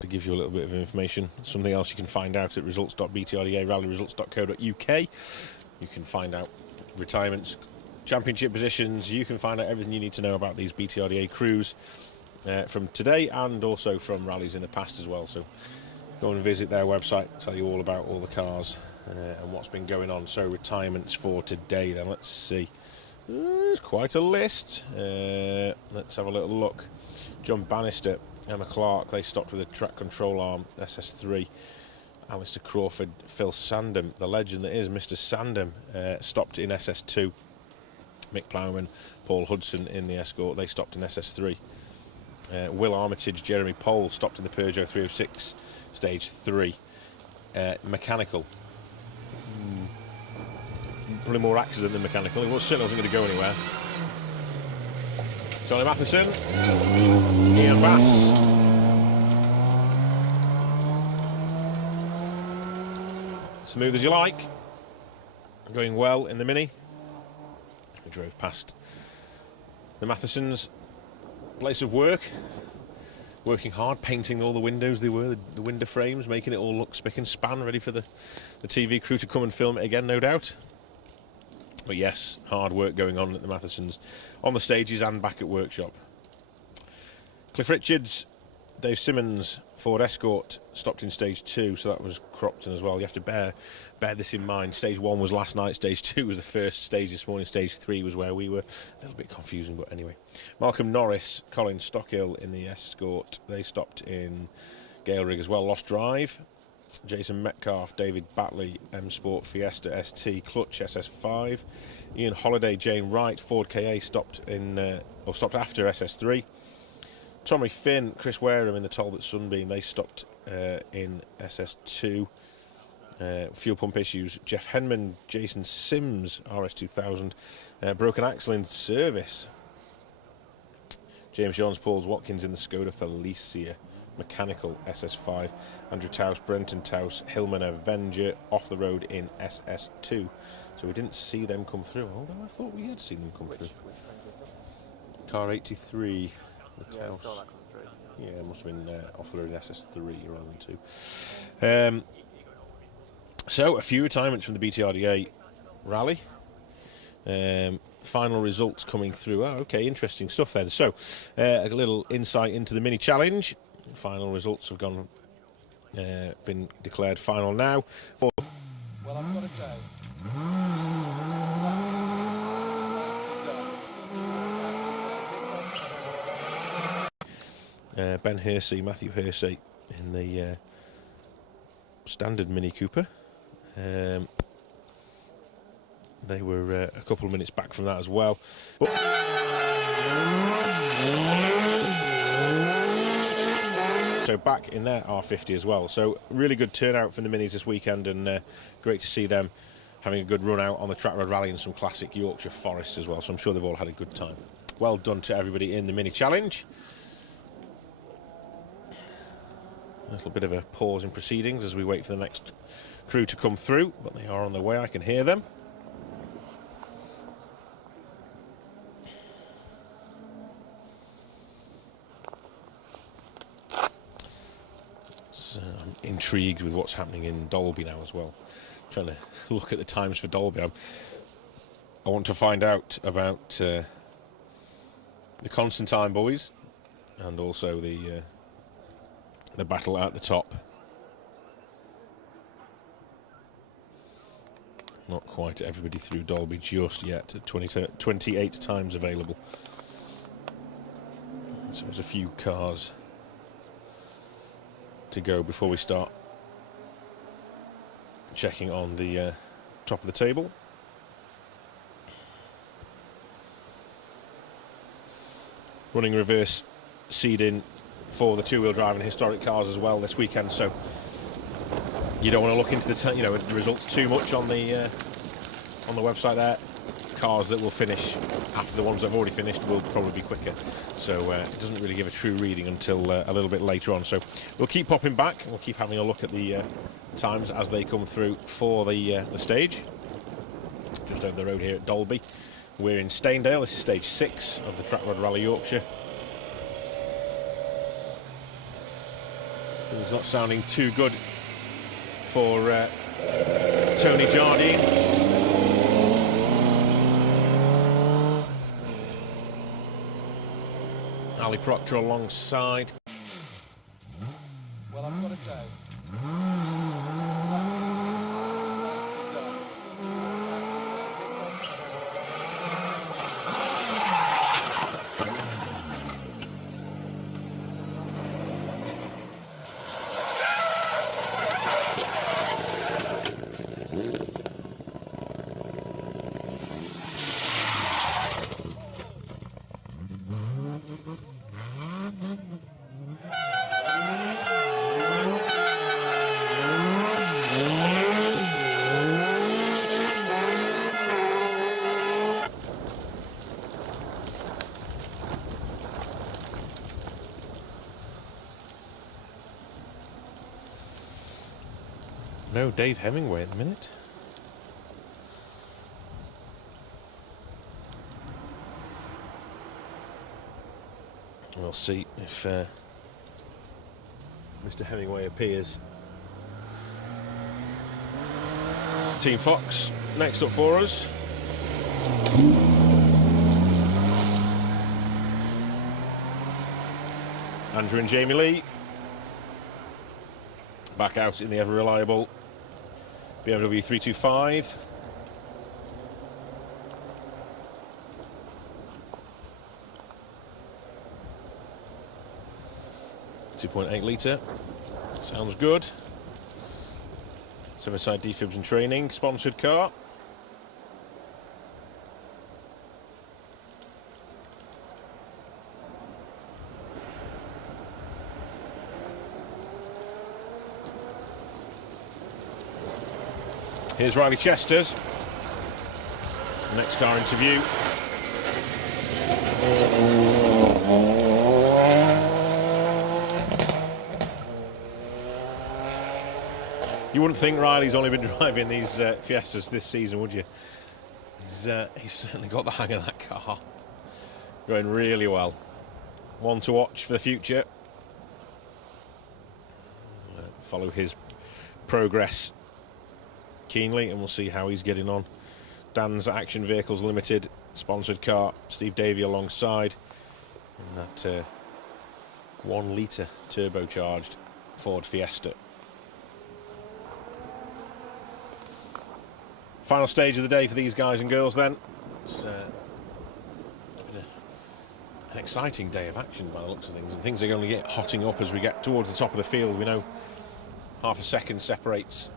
To give you a little bit of information. Something else you can find out at results.btrda, rallyresults.co.uk. You can find out retirements, championship positions. You can find out everything you need to know about these BTRDA crews from today and also from rallies in the past as well. So go and visit their website, tell you all about all the cars and what's been going on. So retirements for today then, let's see. There's quite a list. Let's have a little look. John Bannister, Emma Clark, they stopped with a track control arm, SS3. Alistair Crawford, Phil Sandham, the legend that is Mr. Sandham, stopped in SS2. Mick Plowman, Paul Hudson in the Escort, they stopped in SS3. Will Armitage, Jeremy Pole stopped in the Peugeot 306, stage 3. Mechanical. Probably more accident than mechanical. It certainly wasn't going to go anywhere. Johnny Matheson, Ian Bass. Smooth as you like. Going well in the Mini. We drove past the Mathesons' place of work. Working hard, painting all the windows they were, the window frames, making it all look spick and span, ready for the TV crew to come and film it again, no doubt. But yes, hard work going on at the Mathesons, on the stages and back at workshop. Cliff Richards, Dave Simmons, Ford Escort, stopped in stage 2, so that was Cropton as well. You have to bear this in mind. Stage 1 was last night, stage 2 was the first stage this morning, stage 3 was where we were. A little bit confusing, but anyway. Malcolm Norris, Colin Stockhill in the Escort, they stopped in Gale Rig as well. Lost Drive, Jason Metcalf, David Batley, M Sport Fiesta ST, Clutch SS5, Ian Holliday, Jane Wright, Ford KA stopped stopped after SS3. Tommy Finn, Chris Wareham in the Talbot Sunbeam, they stopped in SS2. Fuel pump issues, Jeff Henman, Jason Sims, RS2000, broken axle in service. James Johns, Pauls Watkins in the Skoda Felicia, mechanical SS5. Andrew Taus, Brenton Taus, Hillman Avenger, off the road in SS2. So we didn't see them come through, although I thought we had seen them come through. Car 83. The Yeah, I Taus. saw that come through. Yeah, it must have been off the road in SS3 rather than 2. So, a few retirements from the BTRDA rally. Final results coming through. Oh, okay, interesting stuff then. So, a little insight into the mini challenge. Final results have been declared final now. Well, I've got to say, Ben Hersey, Matthew Hersey in the standard Mini Cooper. They were a couple of minutes back from that as well. But so back in their R50 as well. So really good turnout from the Minis this weekend, and great to see them having a good run out on the Trackrod Rally and some classic Yorkshire forests as well. So I'm sure they've all had a good time. Well done to everybody in the Mini Challenge. A little bit of a pause in proceedings as we wait for the next crew to come through, but they are on their way. I can hear them. So I'm intrigued with what's happening in Dolby now as well. Trying to look at the times for Dolby. I want to find out about the Constantine boys and also the battle at the top. Not quite everybody through Dolby just yet. 28 times available. So there's a few cars to go before we start checking on the top of the table. Running reverse seeding for the two-wheel drive and historic cars as well this weekend, so you don't want to look into the results too much on the website there. Cars that will finish after the ones that have already finished will probably be quicker, so it doesn't really give a true reading until a little bit later on. So we'll keep popping back and we'll keep having a look at the times as they come through for the stage. Just over the road here at Dolby, we're in Stainedale. This is stage 6 of the Trackrod Rally Yorkshire. It's not sounding too good for Tony Jardine. Ali Proctor alongside. Well, I've got to say. No Dave Hemingway at the minute. We'll see if Mr. Hemingway appears. Team Fox next up for us. Andrew and Jamie Lee back out in the ever reliable BMW 325. .8 litre, sounds good. 7-side defibs and training, sponsored car. Here's Riley Chester's next car interview. You wouldn't think Riley's only been driving these Fiestas this season, would you? He's certainly got the hang of that car. Going really well. One to watch for the future. Follow his progress keenly and we'll see how he's getting on. Dan's Action Vehicles Limited sponsored car, Steve Davey alongside in that 1 litre turbocharged Ford Fiesta. Final stage of the day for these guys and girls then. It's been an exciting day of action by the looks of things, and things are going to get hotting up as we get towards the top of the field. We know half a second separates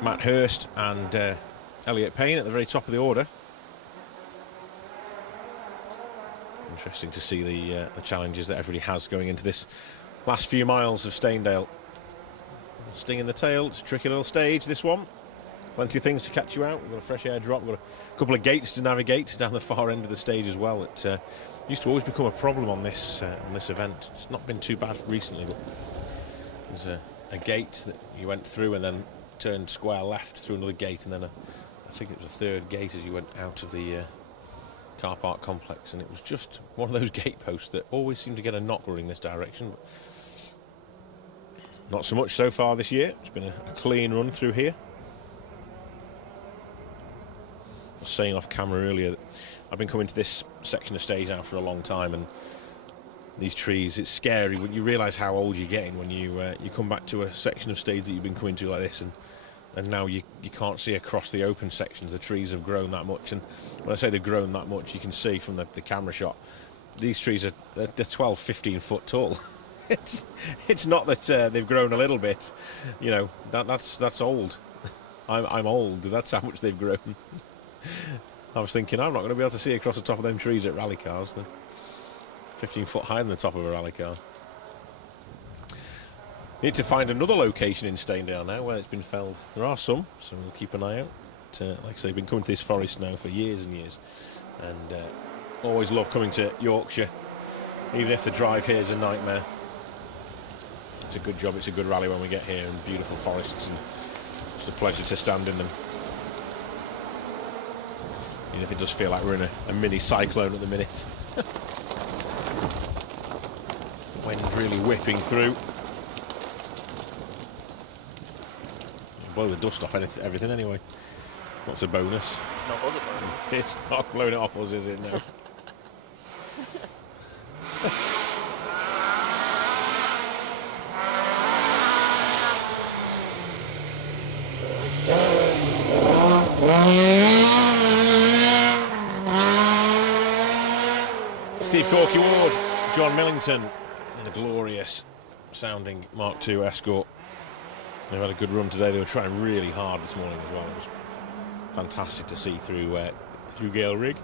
Matt Hurst and Elliot Payne at the very top of the order. Interesting to see the challenges that everybody has going into this last few miles of Stainedale. Sting in the tail, it's a tricky little stage, this one. Plenty of things to catch you out. We've got a fresh air drop, we've got a couple of gates to navigate down the far end of the stage as well. It used to always become a problem on this event. It's not been too bad recently, but there's a gate that you went through and then turned square left through another gate, and then I think it was a third gate as you went out of the car park complex, and it was just one of those gate posts that always seemed to get a knock running this direction. But not so much so far this year. It's been a clean run through here. I was saying off camera earlier that I've been coming to this section of stage now for a long time, and these trees, it's scary when you realise how old you're getting when you come back to a section of stage that you've been coming to like this, and now you can't see across the open sections. The trees have grown that much, and when I say they've grown that much, you can see from the camera shot, these trees are they're 12, 15 foot tall. It's not that they've grown a little bit, you know. That's old. I'm old. That's how much they've grown. I was thinking I'm not going to be able to see across the top of them trees at rally cars. They're 15 foot higher than the top of a rally car. Need to find another location in Stainedale now where it's been felled. There are some, so we'll keep an eye out. Like I say, I've been coming to this forest now for years and years, and always love coming to Yorkshire, even if the drive here is a nightmare. It's a good job, it's a good rally when we get here, and beautiful forests, and it's a pleasure to stand in them. Even if it does feel like we're in a mini cyclone at the minute. Wind really whipping through. Blow the dust off everything anyway. That's a bonus. It's not us at the moment. It's not blowing it off us, is it? No. Steve Corky Ward, John Millington, and the glorious sounding Mark II Escort. They've had a good run today. They were trying really hard this morning as well. It was fantastic to see through Gale Rig.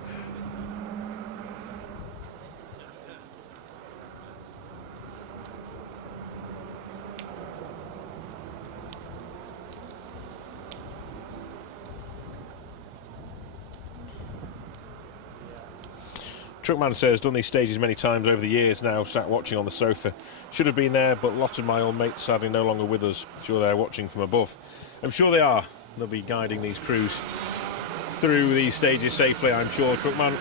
Truckman says, done these stages many times over the years now, sat watching on the sofa. Should have been there, but lots of my old mates sadly no longer with us. Sure they're watching from above. I'm sure they are. They'll be guiding these crews through these stages safely, I'm sure, Truckman.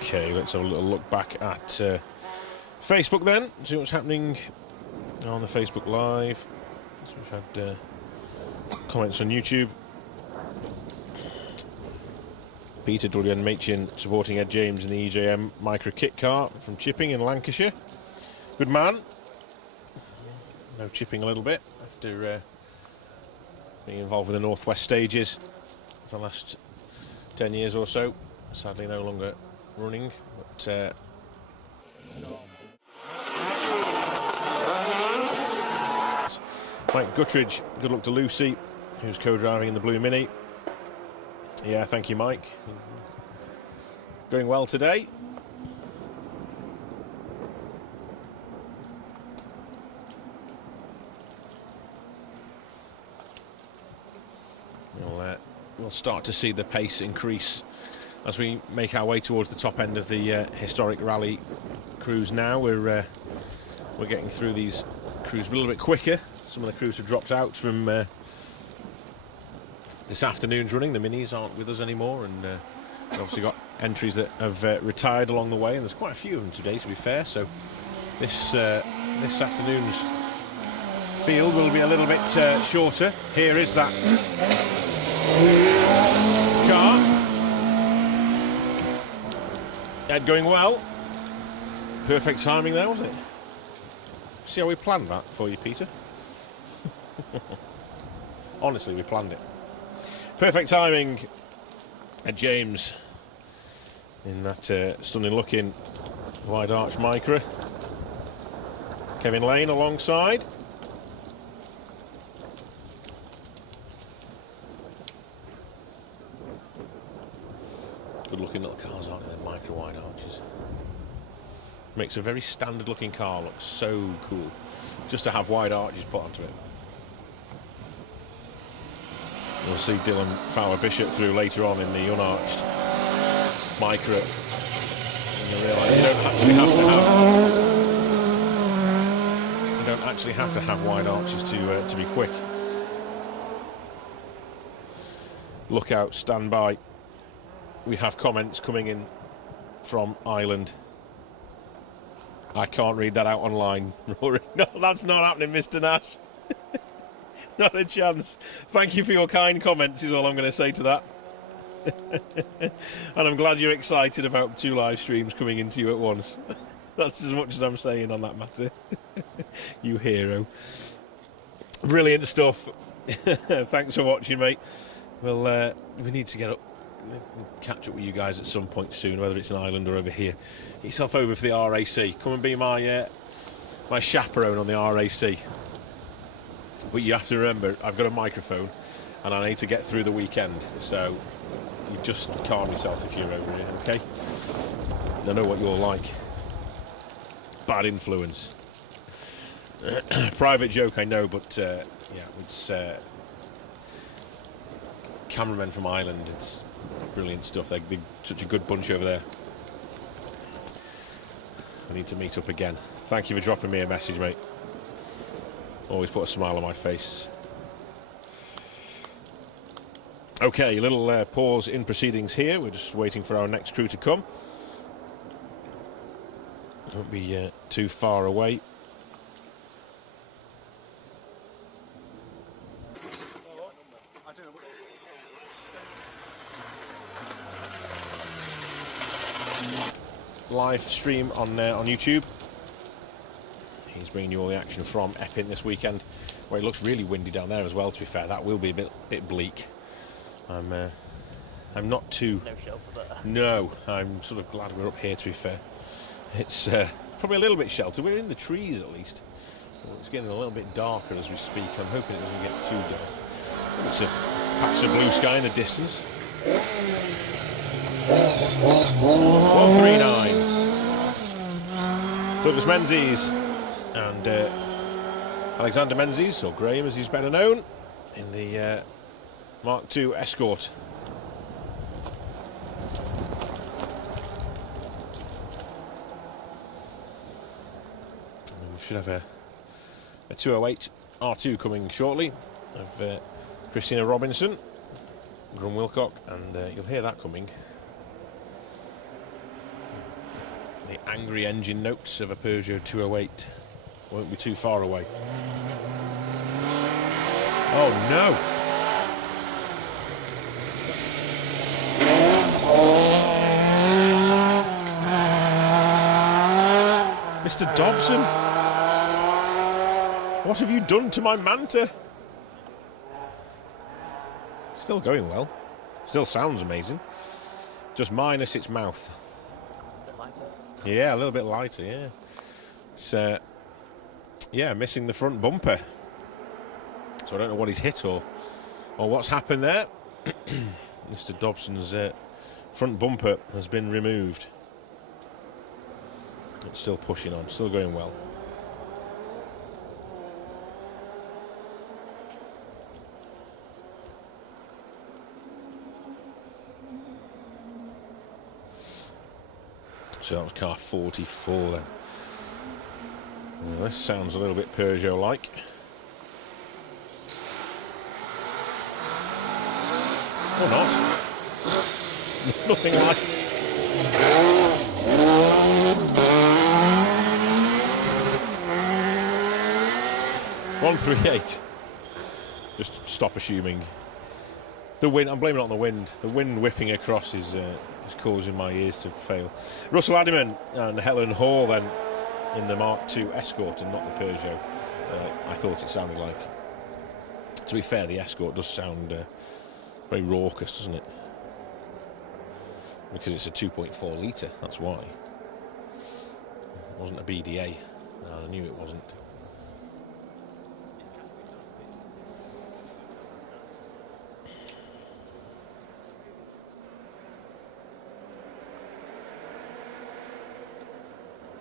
Okay, let's have a little look back at Facebook then, see what's happening on the Facebook Live. So we've had comments on YouTube. Peter WN Machin supporting Ed James in the EJM micro kit car from Chipping in Lancashire. Good man. No chipping a little bit after being involved with the Northwest stages for the last 10 years or so. Sadly no longer running, but Mike Guttridge, good luck to Lucy, who's co-driving in the Blue Mini. Yeah, thank you, Mike. Going well today. We'll start to see the pace increase as we make our way towards the top end of the historic rally crews now. We're getting through these crews a little bit quicker. Some of the crews have dropped out from this afternoon's running. The minis aren't with us anymore, and we've obviously got entries that have retired along the way, and there's quite a few of them today, to be fair. So this afternoon's field will be a little bit shorter. Here is that car. Ed going well. Perfect timing there, wasn't it? See how we planned that for you, Peter? Honestly, we planned it. Perfect timing. Ed James in that stunning looking wide arch micro. Kevin Lane alongside. Good looking little cars, aren't they? The micro wide arches. Makes a very standard looking car look so cool. Just to have wide arches put onto it. We'll see Dylan Fowler Bishop through later on in the unarched micro. And you realise you don't actually have to have wide arches to be quick. Look out, stand by. We have comments coming in from Ireland. I can't read that out online, Rory. No, that's not happening, Mr. Nash. Not a chance. Thank you for your kind comments is all I'm going to say to that. And I'm glad you're excited about 2 live streams coming into you at once. That's as much as I'm saying on that matter. You hero. Brilliant stuff. Thanks for watching, mate. Well, we need to get up. Catch up with you guys at some point soon, whether it's in Ireland or over here. Get yourself over for the RAC. Come and be my chaperone on the RAC. But you have to remember, I've got a microphone and I need to get through the weekend, so you just calm yourself if you're over here, okay? I know what you're like. Bad influence. Private joke, I know, but yeah, it's cameramen from Ireland. It's brilliant stuff. They're such a good bunch over there. I need to meet up again. Thank you for dropping me a message, mate. Always put a smile on my face. Okay, a little pause in proceedings here. We're just waiting for our next crew to come. Won't be too far away. Live stream on YouTube. He's bringing you all the action from Epping this weekend. Well, it looks really windy down there as well, to be fair. That will be a bit bleak. I'm not too... No shelter there. No, I'm sort of glad we're up here, to be fair. It's probably a little bit sheltered. We're in the trees, at least. It's getting a little bit darker as we speak. I'm hoping it doesn't get too dark. It's a patch of blue sky in the distance. 139. Douglas Menzies and Alexander Menzies, or Graham as he's better known, in the Mark II Escort. And we should have a 208 R2 coming shortly of Christina Robinson, Grum Wilcock, and you'll hear that coming. The angry engine notes of a Peugeot 208 won't be too far away. Oh no! Mr. Dobson, what have you done to my Manta? Still going well. Still sounds amazing. Just minus its mouth. Yeah, a little bit lighter, yeah. It's, yeah, missing the front bumper. So I don't know what he's hit or what's happened there. Mr. Dobson's front bumper has been removed. It's still pushing on, still going well. So that was car 44 then. Well, this sounds a little bit Peugeot-like. Or not. Nothing like... 138. Just stop assuming. The wind, I'm blaming it on the wind. The wind whipping across is causing my ears to fail. Russell Addiman and Helen Hall then in the Mark II Escort and not the Peugeot. I thought it sounded like. To be fair, the Escort does sound very raucous, doesn't it? Because it's a 2.4 litre, that's why. It wasn't a BDA. No, I knew it wasn't.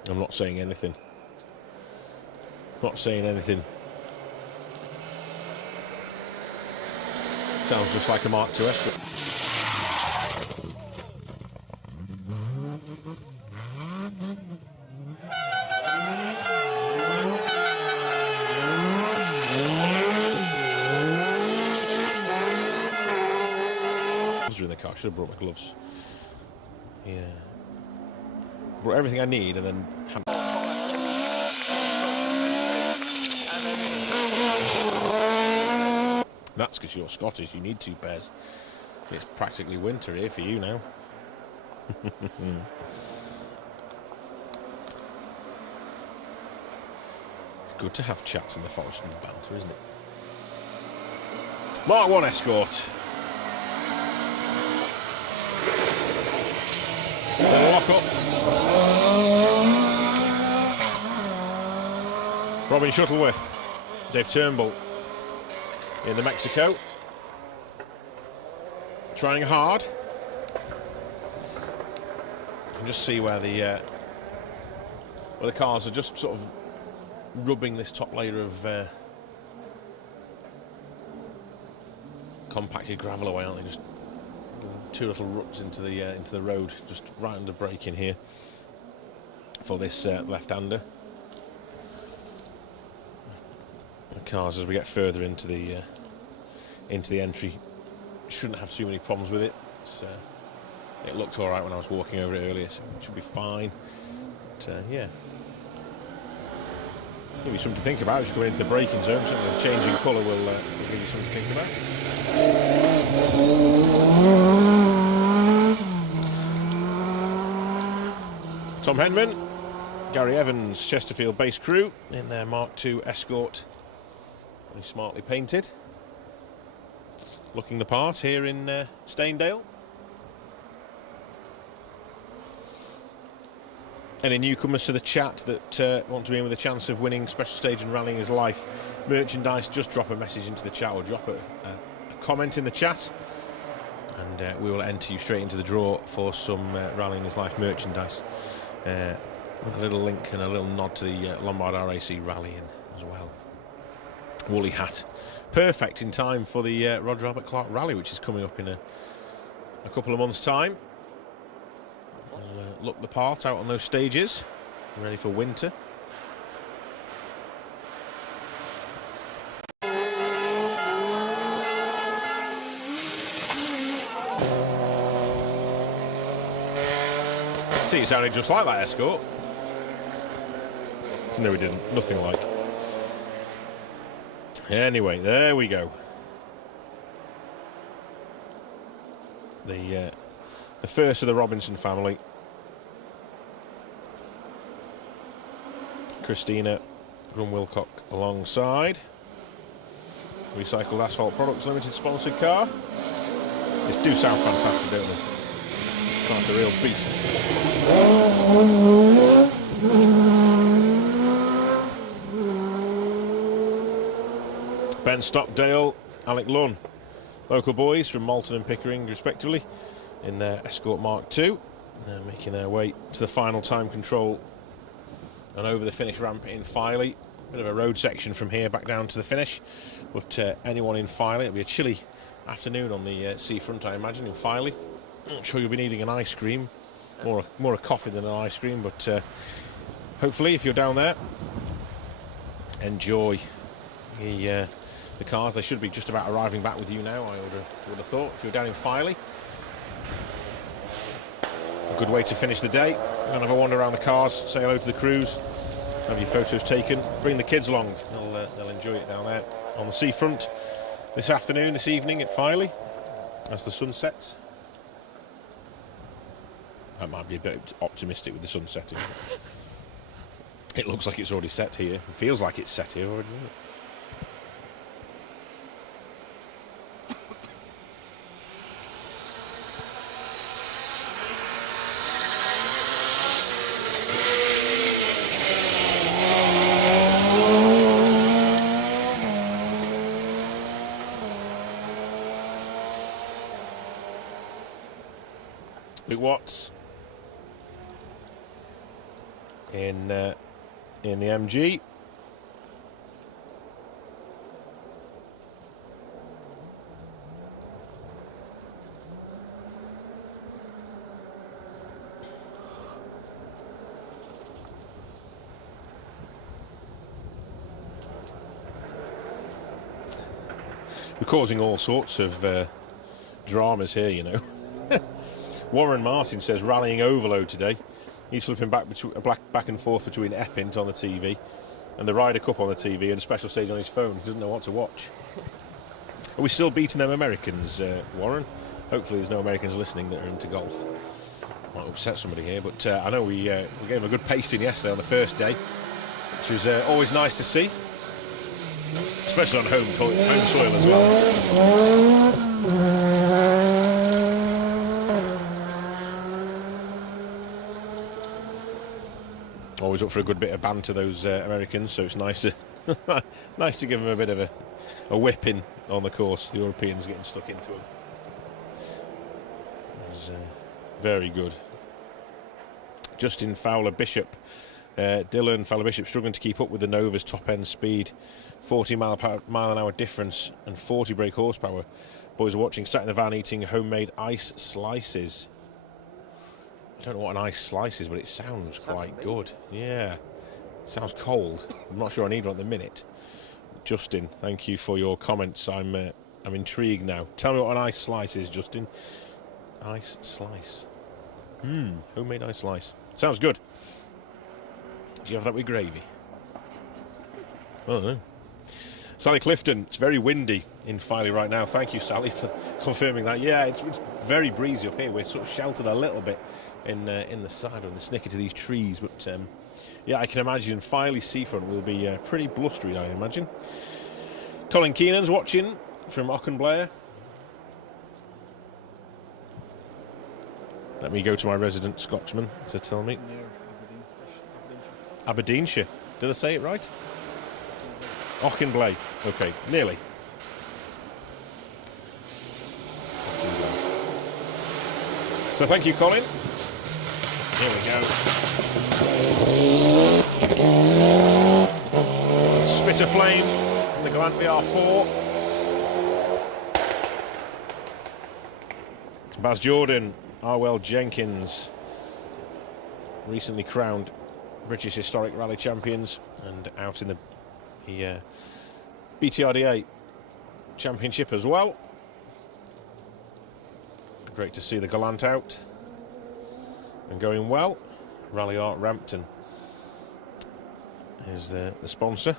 I'm not saying anything. Not saying anything. Sounds just like a Mark II Escort. Gloves are in the car. I should have brought my gloves. Yeah. Brought everything I need and then... That's because you're Scottish, you need two pairs. It's practically winter here for you now. It's good to have chats in the forest and banter, isn't it? Mark I Escort. Lock up. Robin Shuttleworth, Dave Turnbull in the Mexico. Trying hard. can just see where the cars are just sort of rubbing this top layer of compacted gravel away, aren't they? Just two little ruts into the road, just right under braking here for this left-hander. The cars, as we get further into the entry, shouldn't have too many problems with it. It looked all right when I was walking over it earlier, so it should be fine. But, yeah, give you something to think about as you go into the braking zone. Something the changing colour will give you something to think about. Tom Henman, Gary Evans, Chesterfield base crew in their Mark II Escort, very smartly painted, looking the part here in Stainedale. Any newcomers to the chat that want to be in with a chance of winning Special Stage and Rallying His Life merchandise, just drop a message into the chat or drop a comment in the chat, and we will enter you straight into the draw for some Rallying His Life merchandise, with a little link and a little nod to the Lombard RAC rallying as well. Woolly hat, perfect in time for the Roger Albert Clark Rally, which is coming up in a couple of months' time. We'll look the part out on those stages, ready for winter. See, it sounded just like that Escort. No, we didn't. Nothing like. Anyway, there we go. The first of the Robinson family. Christina Grum-Wilcock alongside. Recycled Asphalt Products Limited sponsored car. These do sound fantastic, don't they? It's like a real beast. Ben Stockdale, Alec Lunn, local boys from Malton and Pickering respectively in their Escort Mark II. They're making their way to the final time control and over the finish ramp in Filey. Bit of a road section from here back down to the finish, but anyone in Filey, it'll be a chilly afternoon on the seafront, I imagine, in Filey. I'm sure you'll be needing an ice cream, more a coffee than an ice cream, but hopefully if you're down there, enjoy the cars. They should be just about arriving back with you now, I would have thought, if you're down in Filey. A good way to finish the day. Go and have a wander around the cars, say hello to the crews, have your photos taken, bring the kids along. They'll enjoy it down there on the seafront this afternoon, this evening at Filey, as the sun sets. That might be a bit optimistic with the sun setting. It looks like it's already set here. It feels like it's set here already, doesn't it? Luke Watts in the MG. We're causing all sorts of dramas here, you know. Warren Martin says rallying overload today. He's flipping back and forth between Epping on the TV and the Ryder Cup on the TV and a special stage on his phone. He doesn't know what to watch. Are we still beating them Americans, Warren? Hopefully there's no Americans listening that are into golf. Might upset somebody here, but I know we gave them a good pasting yesterday on the first day, which was always nice to see, especially on home soil as well. Always up for a good bit of banter, those Americans, so it's nice to nice to give them a bit of a whipping on the course. The Europeans getting stuck into them. It was very good. Justin Fowler Bishop. Dylan Fowler Bishop struggling to keep up with the Nova's top end speed. 40 mile an hour difference and 40 brake horsepower. Boys are watching, sat in the van eating homemade ice slices. I don't know what an ice slice is, but it sounds quite good. Yeah, sounds cold. I'm not sure I need one at the minute. Justin, thank you for your comments. I'm intrigued now. Tell me what an ice slice is, Justin. Ice slice. Homemade ice slice. Sounds good. Do you have that with gravy? I don't know. Sally Clifton, it's very windy in Filey right now. Thank you, Sally, for confirming that. Yeah, it's very breezy up here. We're sort of sheltered a little bit in the side or in the snicket of these trees, but yeah, I can imagine Filey seafront will be pretty blustery, I imagine. Colin Keenan's watching from Auchenblair. Let me go to my resident Scotsman to tell me. Aberdeenshire. Did I say it right? Auchenblair. Okay, nearly. So thank you, Colin. Here we go. Spit of flame in the Galant BR4. Baz Jordan, Arwell Jenkins, recently crowned British Historic Rally Champions and out in the BTRDA Championship as well. Great to see the Galant out and going well. Rally Art Rampton is the sponsor.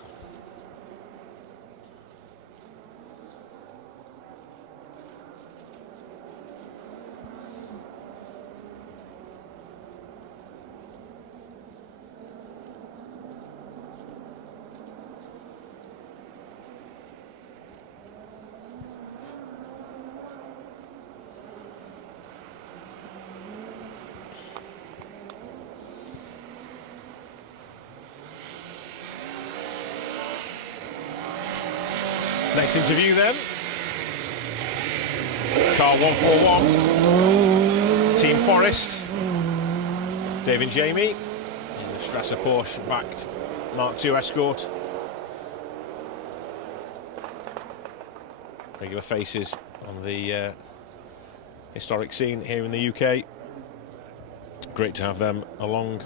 Next interview then. Car 141. Team Forest. Dave and Jamie in the Strasser Porsche backed Mark II Escort. Regular faces on the historic scene here in the UK. Great to have them along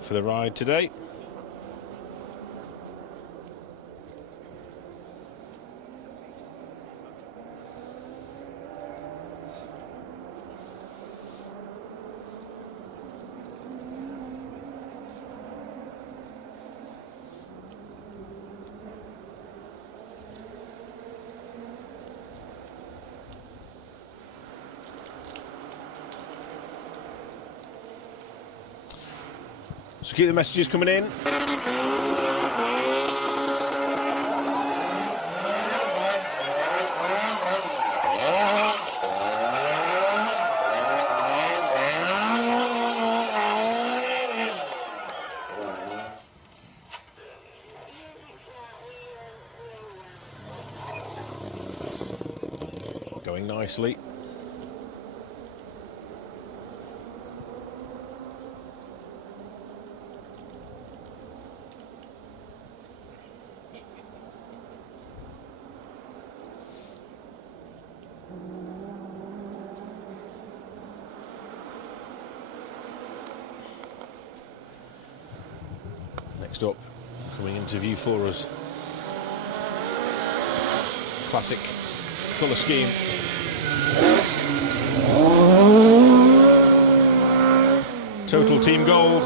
for the ride today. So keep the messages coming in. Going nicely. Next up, coming into view for us, classic colour scheme. Total Team Gold.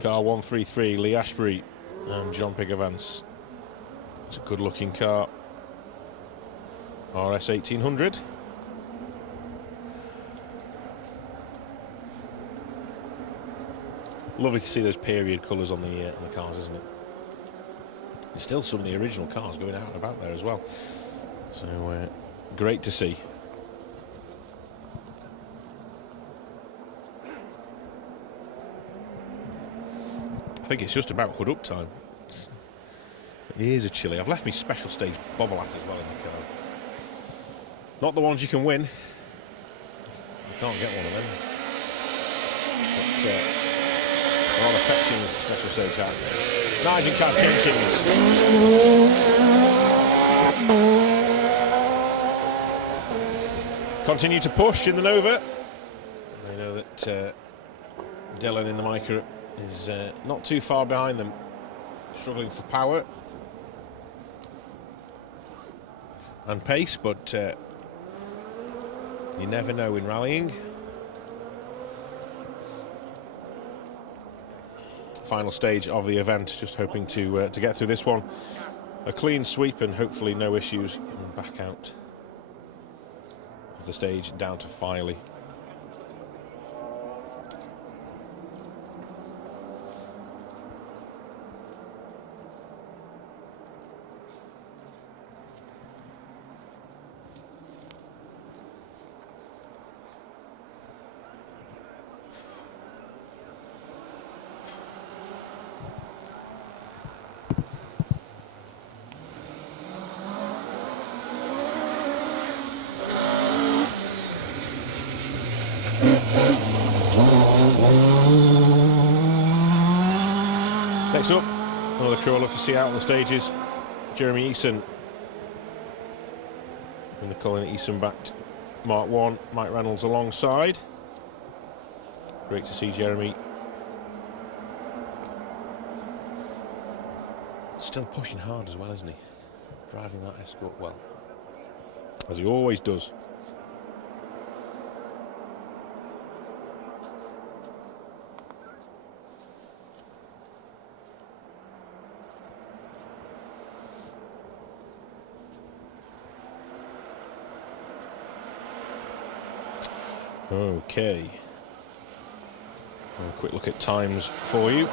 Car 133, Lee Ashbury and John Pigavance. It's a good looking car. RS 1800. Lovely to see those period colours on the cars, isn't it? There's still some of the original cars going out and about there as well. So great to see. I think it's just about hood up time. The ears are chilly. I've left me special stage bobble hat as well in the car. Not the ones you can win. can't get one of them. But a lot of fetching special stage hacks. Nigel Constantines. Continue to push in the Nova. They know that Dylan in the Micra is not too far behind them, struggling for power and pace, but you never know in rallying. Final stage of the event, just hoping to get through this one. A clean sweep and hopefully no issues, and back out of the stage down to Filey. Next up, another crew I love to see out on the stages, Jeremy Eason. And the Colin Eason backed Mark 1, Mike Reynolds alongside. Great to see Jeremy still pushing hard as well, isn't he? Driving that Escort well, as he always does. Okay, a quick look at times for you.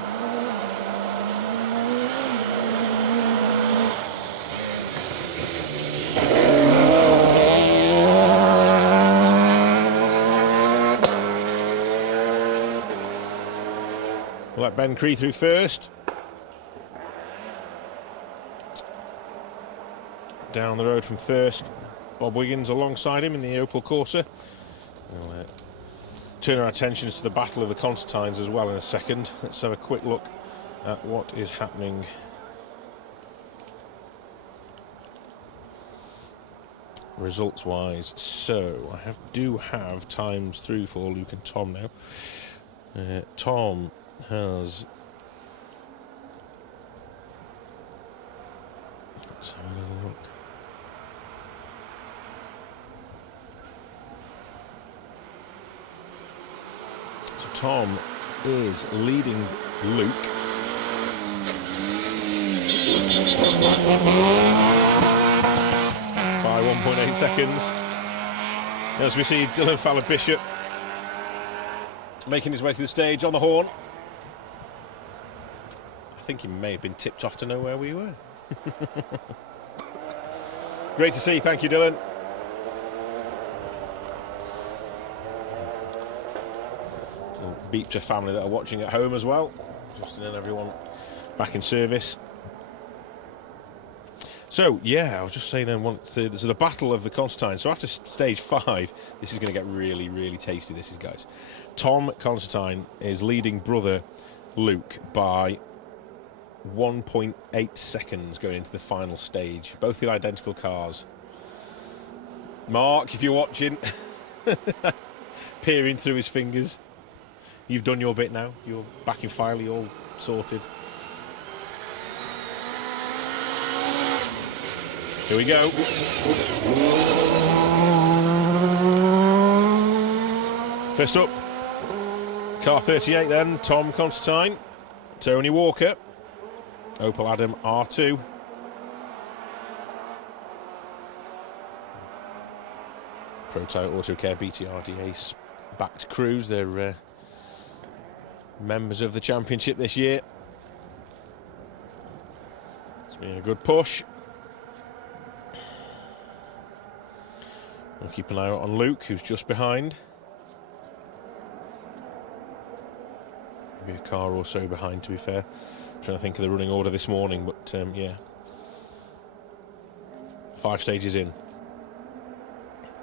We'll let Ben Cree through first. Down the road from Thirsk, Bob Wiggins alongside him in the Opel Corsa. We'll turn our attentions to the Battle of the Constantines as well in a second. Let's have a quick look at what is happening results-wise. So I do have times through for Luke and Tom now. Tom has... Let's have a look. Tom is leading Luke by 1.8 seconds. As we see Dylan Fowler-Bishop making his way to the stage on the horn. I think he may have been tipped off to know where we were. Great to see, thank you Dylan. Beep to family that are watching at home as well, just in everyone back in service. So yeah, I was just saying then, so the Battle of the Constantines. So after stage 5, this is going to get really, really tasty. This is, guys. Tom Constantine is leading brother Luke by 1.8 seconds going into the final stage. Both in identical cars. Mark, if you're watching, peering through his fingers. You've done your bit now. You're back in Filey, all sorted. Here we go. First up, car 38 then, Tom Constantine, Tony Walker, Opel Adam R2. Protyre Autocare BTRDA backed crews. They're members of the championship this year. It's been a good push. We'll keep an eye out on Luke, who's just behind. Maybe a car or so behind, to be fair. I'm trying to think of the running order this morning, but yeah. 5 stages in.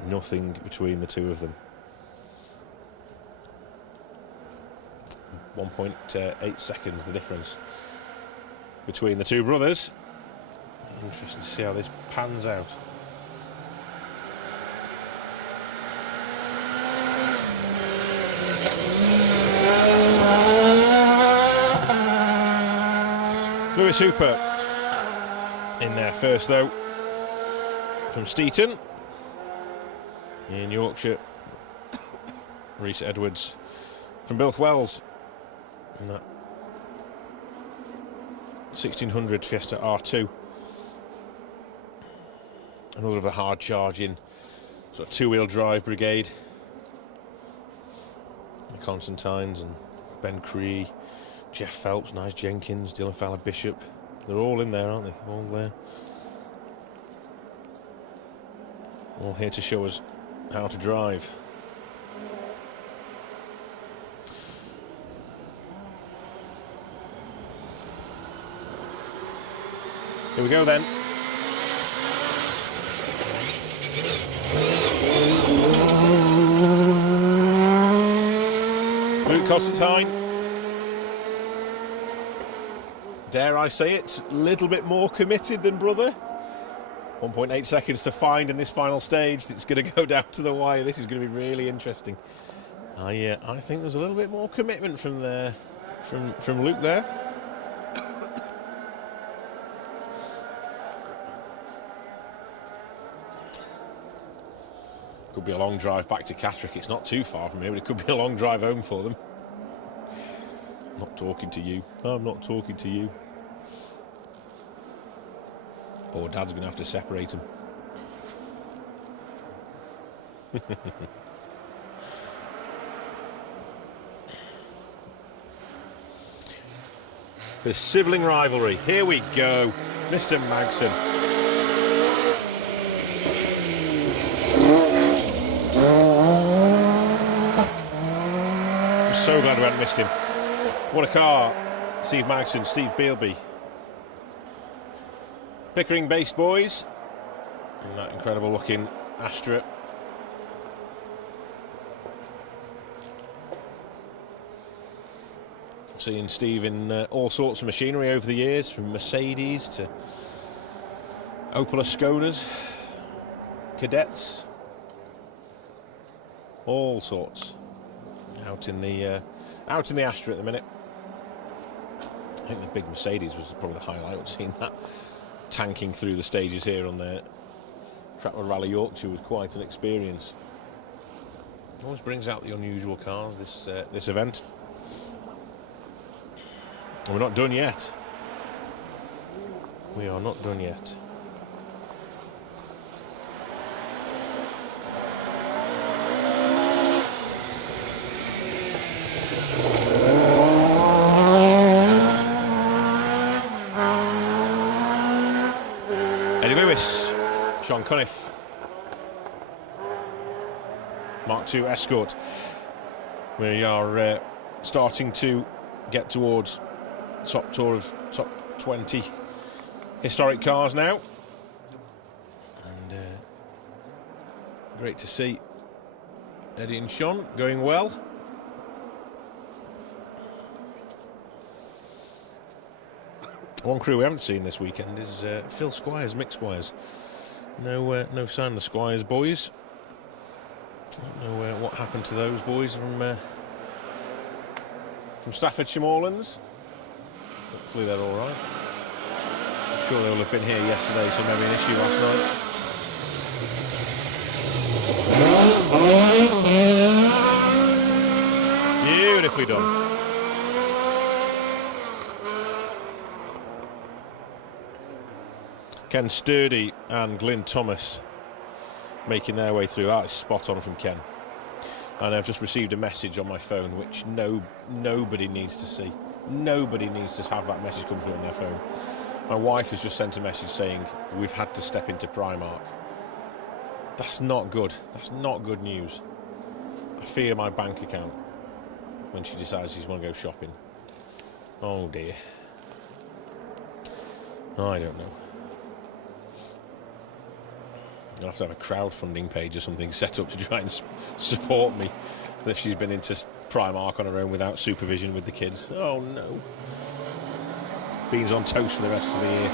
Nothing between the two of them. 1.8 seconds the difference between the two brothers. Interesting to see how this pans out. Lewis Hooper in there first though, from Steeton. In Yorkshire, Rhys Edwards from Bilth Wells in that 1600 Fiesta R2. Another of the hard charging sort of two-wheel drive brigade. The Constantines and Ben Cree, Jeff Phelps, Nige Jenkins, Dylan Fowler Bishop. They're all in there, aren't they? All there. All here to show us how to drive. Here we go then. Luke Constantine. Dare I say it, a little bit more committed than brother. 1.8 seconds to find in this final stage. It's going to go down to the wire. This is going to be really interesting. I think there's a little bit more commitment from there, from Luke there. Could be a long drive back to Catterick. It's not too far from here, but it could be a long drive home for them. I'm not talking to you. I'm not talking to you. Poor Dad's going to have to separate them. The sibling rivalry. Here we go. Mr. Magson. I'm so glad we hadn't missed him. What a car. Steve Magson, Steve Bealby. Pickering-based boys in that incredible-looking Astra. Seeing Steve in all sorts of machinery over the years, from Mercedes to Opel Asconas, Cadets, all sorts. Out in the Astra at the minute. I think the big Mercedes was probably the highlight. I've seen that tanking through the stages here on the Trackrod Rally Yorkshire was quite an experience. Always brings out the unusual cars, this event. And we're not done yet. We are not done yet. Sean Cunniff, Mark II Escort. We are starting to get towards top 20 historic cars now, and great to see Eddie and Sean going well. One crew we haven't seen this weekend is Phil Squires, Mick Squires. No sign of the Squires boys. Don't know what happened to those boys from Staffordshire Moorlands. Hopefully they're all right. I'm sure they will have been here yesterday, so maybe an issue last night. Beautifully done. Ken Sturdy and Glyn Thomas making their way through. That is spot on from Ken. And I've just received a message on my phone which nobody needs to see. Nobody needs to have that message come through on their phone. My wife has just sent a message saying we've had to step into Primark. That's not good. That's not good news. I fear my bank account when she decides she's going to go shopping. Oh dear. I don't know. I'll have to have a crowdfunding page or something set up to try and support me if she's been into Primark on her own without supervision with the kids. Oh no. Beans on toast for the rest of the year.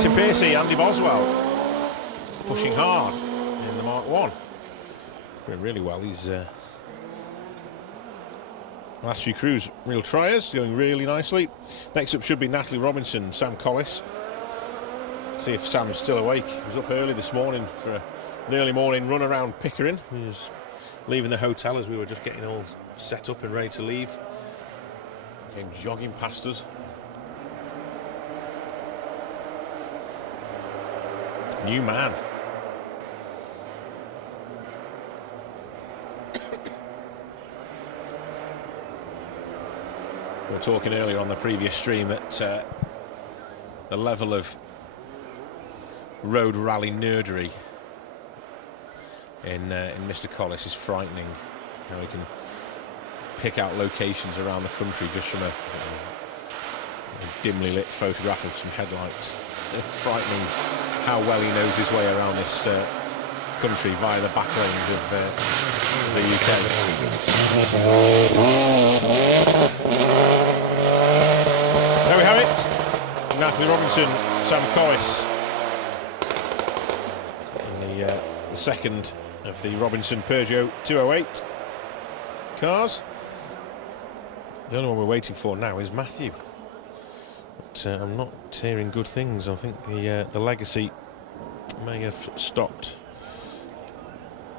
Tim Piercy, Andy Boswell pushing hard in the Mark 1. Doing really well. These last few crews, real triers, going really nicely. Next up should be Natalie Robinson, Sam Collis. See if Sam's still awake. He was up early this morning for an early morning run around Pickering. He was leaving the hotel as we were just getting all set up and ready to leave. Came jogging past us. New man. We were talking earlier on the previous stream that the level of road rally nerdery in Mr. Collis is frightening. You know, he can pick out locations around the country just from a dimly lit photograph of some headlights. It's frightening how well he knows his way around this country via the back lanes of the UK. There we have it. Natalie Robinson, Sam Collis in the second of the Robinson Peugeot 208 cars. The only one we're waiting for now is Matthew. But I'm not hearing good things. I think the legacy may have stopped,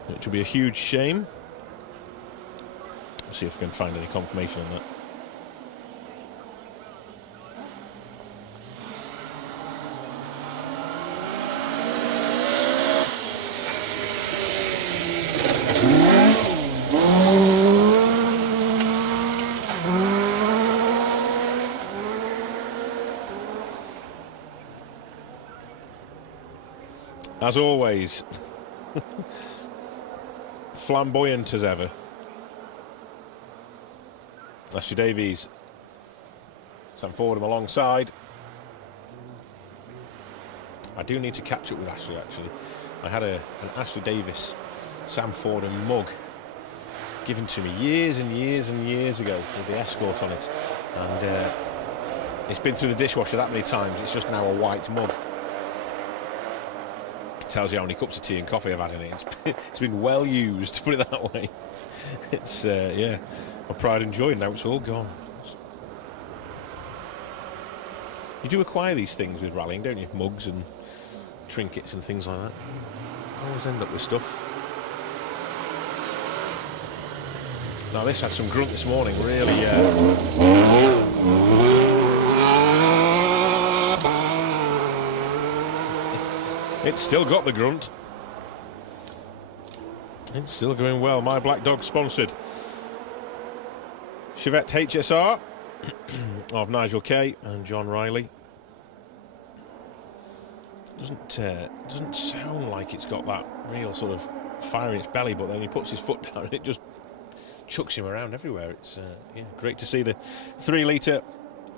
which will be a huge shame. We'll see if we can find any confirmation on that. As always, flamboyant as ever. Ashley Davies, Sam Fordham alongside. I do need to catch up with Ashley, actually. I had an Ashley Davis, Sam Fordham mug given to me years and years and years ago with the Escort on it. And it's been through the dishwasher that many times, it's just now a white mug. Tells you how many cups of tea and coffee I've had in it. It's been well used, to put it that way. It's, yeah, my pride and joy. Now it's all gone. You do acquire these things with rallying, don't you? Mugs and trinkets and things like that. Always end up with stuff. Now this had some grunt this morning, really. It's still got the grunt. It's still going well. My Black Dog sponsored Chevette HSR of Nigel Kay and John Riley. Doesn't sound like it's got that real sort of fire in its belly, but then he puts his foot down and it just chucks him around everywhere. It's yeah, great to see the 3-litre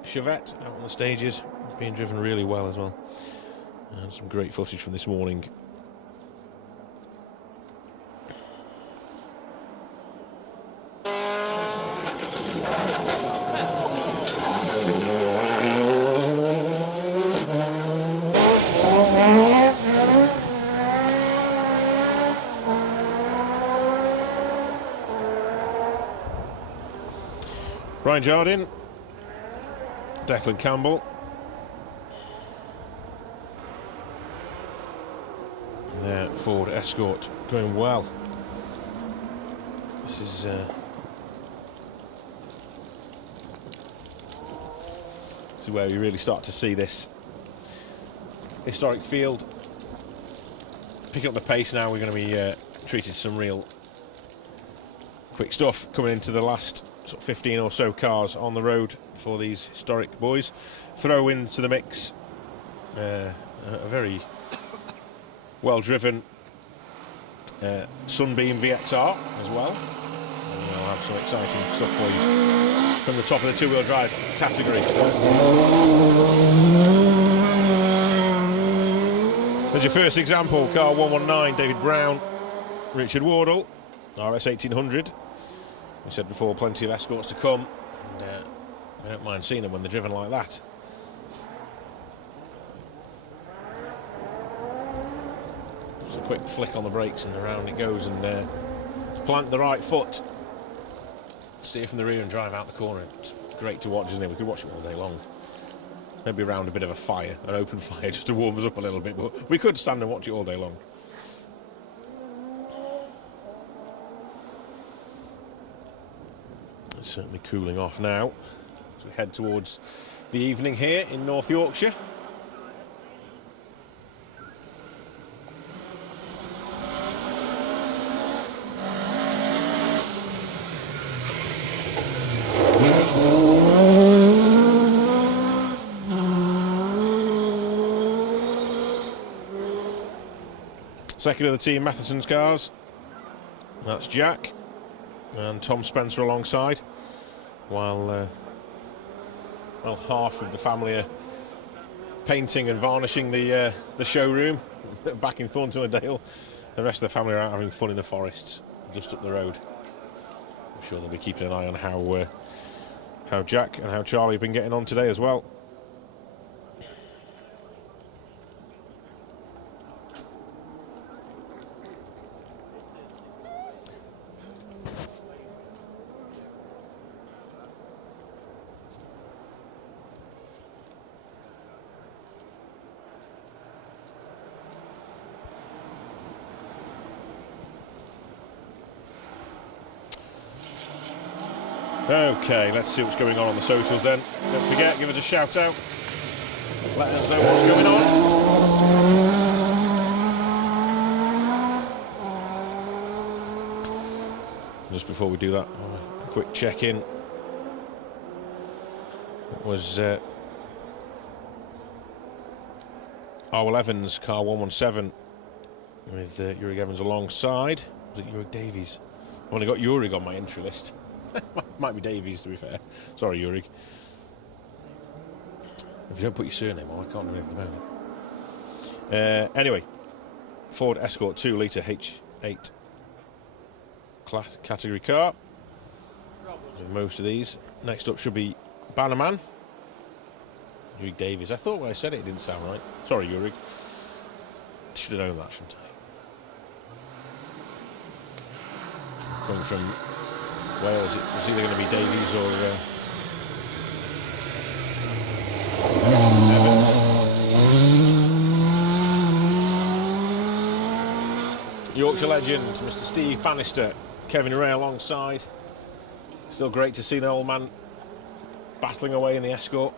Chevette out on the stages, being driven really well as well. And some great footage from this morning. Brian Jardine, Declan Campbell. Their Ford Escort going well. This is where we really start to see this historic field picking up the pace now. We're going to be treating some real quick stuff coming into the last sort of 15 or so cars on the road for these historic boys. Throw into the mix a very well driven Sunbeam VXR as well. I'll have some exciting stuff for you from the top of the two-wheel drive category. There's your first example, car 119, David Brown, Richard Wardle, RS 1800. We said before, plenty of escorts to come, and I don't mind seeing them when they're driven like that. Just a quick flick on the brakes and around it goes, and plant the right foot, steer from the rear and drive out the corner. It's great to watch, isn't it? We could watch it all day long. Maybe around a bit of a fire, an open fire, just to warm us up a little bit, but we could stand and watch it all day long. It's certainly cooling off now as we head towards the evening here in North Yorkshire. Second of the team, Matheson's cars. That's Jack and Tom Spencer alongside, while well, half of the family are painting and varnishing the showroom back in Thornton-le-Dale. The rest of the family are out having fun in the forests just up the road. I'm sure they'll be keeping an eye on how Jack and how Charlie have been getting on today as well. Okay, let's see what's going on the socials then. Don't forget, give us a shout out. Let us know what's going on. Just before we do that, a quick check-in. It was Arwell Evans, car 117, with Urig Evans alongside. Was it Urig Davies? I've only got Urig on my entry list. Might be Davies, to be fair. Sorry, Urig. If you don't put your surname on, I can't do anything about it. Anyway, Ford Escort 2 litre H8 class category car. With most of these. Next up should be Bannerman. Urig Davies. I thought when I said it, it didn't sound right. Sorry, Urig. Should have known that, shouldn't I? Coming from Wales, it was either going to be Davies or Evans. Yorkshire legend, Mr. Steve Bannister, Kevin Ray alongside. Still great to see the old man battling away in the Escort.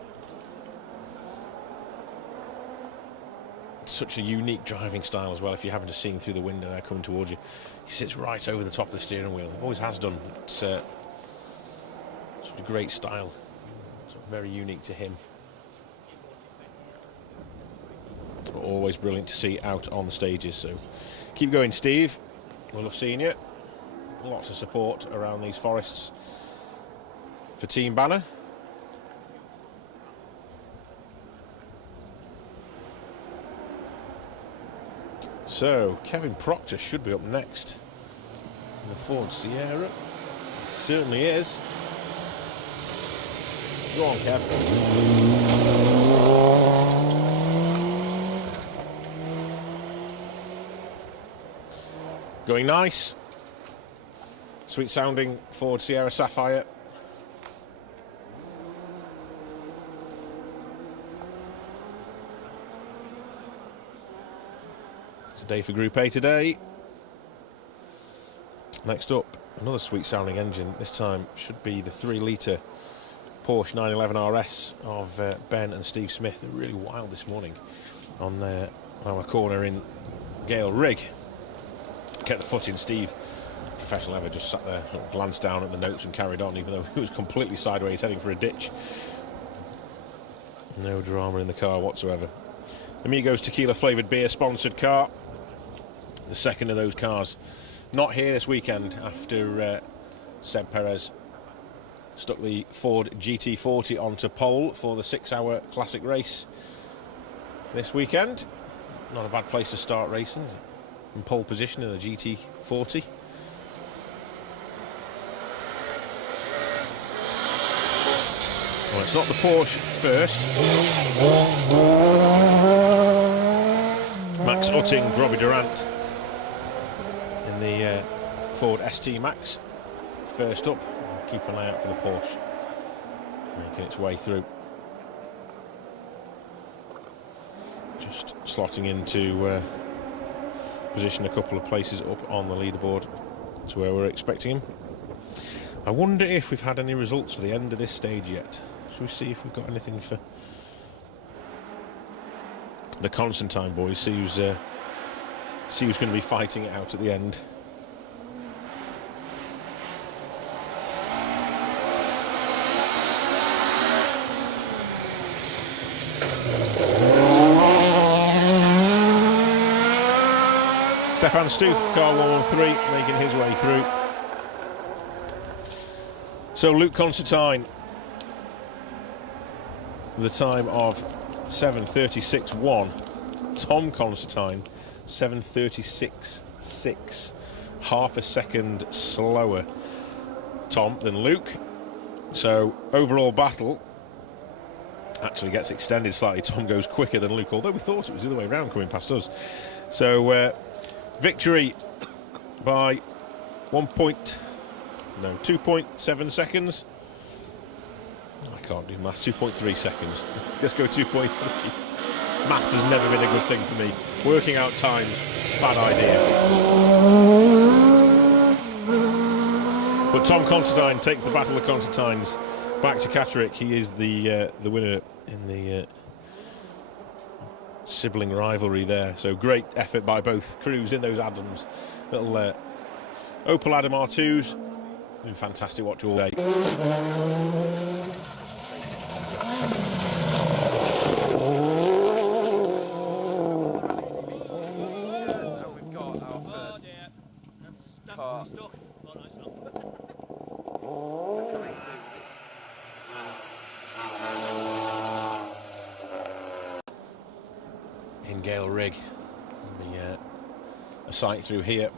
Such a unique driving style as well. If you happen to see him through the window there coming towards you, he sits right over the top of the steering wheel. He always has done. It's such a great style. It's very unique to him. But always brilliant to see out on the stages. So keep going, Steve. We'll have seen you. Lots of support around these forests for Team Banner. So, Kevin Proctor should be up next in the Ford Sierra. It certainly is. Go on, Kev. Going nice. Sweet sounding Ford Sierra Sapphire. Day for Group A today. Next up, another sweet sounding engine. This time should be the 3 litre Porsche 911 RS of Ben and Steve Smith. They're really wild this morning on our corner in Gale Rig. Kept the foot in. Steve, professional ever, just sat there, glanced down at the notes and carried on, even though he was completely sideways heading for a ditch. No drama in the car whatsoever. Amigos Tequila flavoured beer sponsored car. The second of those cars not here this weekend after Seb Perez stuck the Ford GT40 onto pole for the 6-hour classic race this weekend. Not a bad place to start racing, in pole position in a GT40. Well, it's not the Porsche first. Max Utting, Robbie Durant in the Ford ST Max. First up, keep an eye out for the Porsche making its way through. Just slotting into position a couple of places up on the leaderboard to where we're expecting him. I wonder if we've had any results for the end of this stage yet. Shall we see if we've got anything for the Constantine boys? See who's going to be fighting it out at the end. Stefan Stoof, car 113, making his way through. So Luke Constantine with a time of 7:36.1. Tom Constantine 7:36.6, half a second slower, Tom, than Luke. So overall battle actually gets extended slightly. Tom goes quicker than Luke, although we thought it was the other way around coming past us. So victory by 2.7 seconds. I can't do maths. 2.3 seconds. Let's go 2.3. Maths has never been a good thing for me. Working out times, bad idea. But Tom Constantine takes the Battle of Constantines back to Catterick. He is the winner in the sibling rivalry there. So great effort by both crews in those Adams. Little Opel Adam R2s. Been fantastic watch all day. In Gale Rig. A sight through here.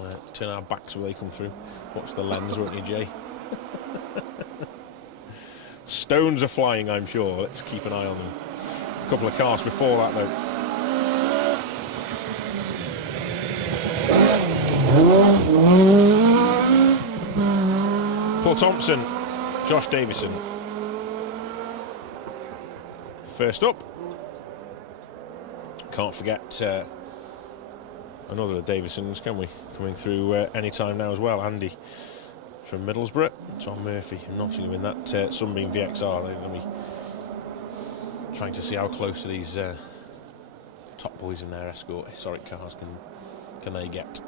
We'll turn our backs where they come through. Watch the lens, won't you, Jay? Stones are flying, I'm sure. Let's keep an eye on them. A couple of cars before that, though. Paul Thompson, Josh Davison. First up. Can't forget another of Davisons, can we? Coming through any time now as well. Andy from Middlesbrough, Tom Murphy from Nottingham in that Sunbeam VXR. They're going to be trying to see how close to these top boys in their Escort historic cars can they get.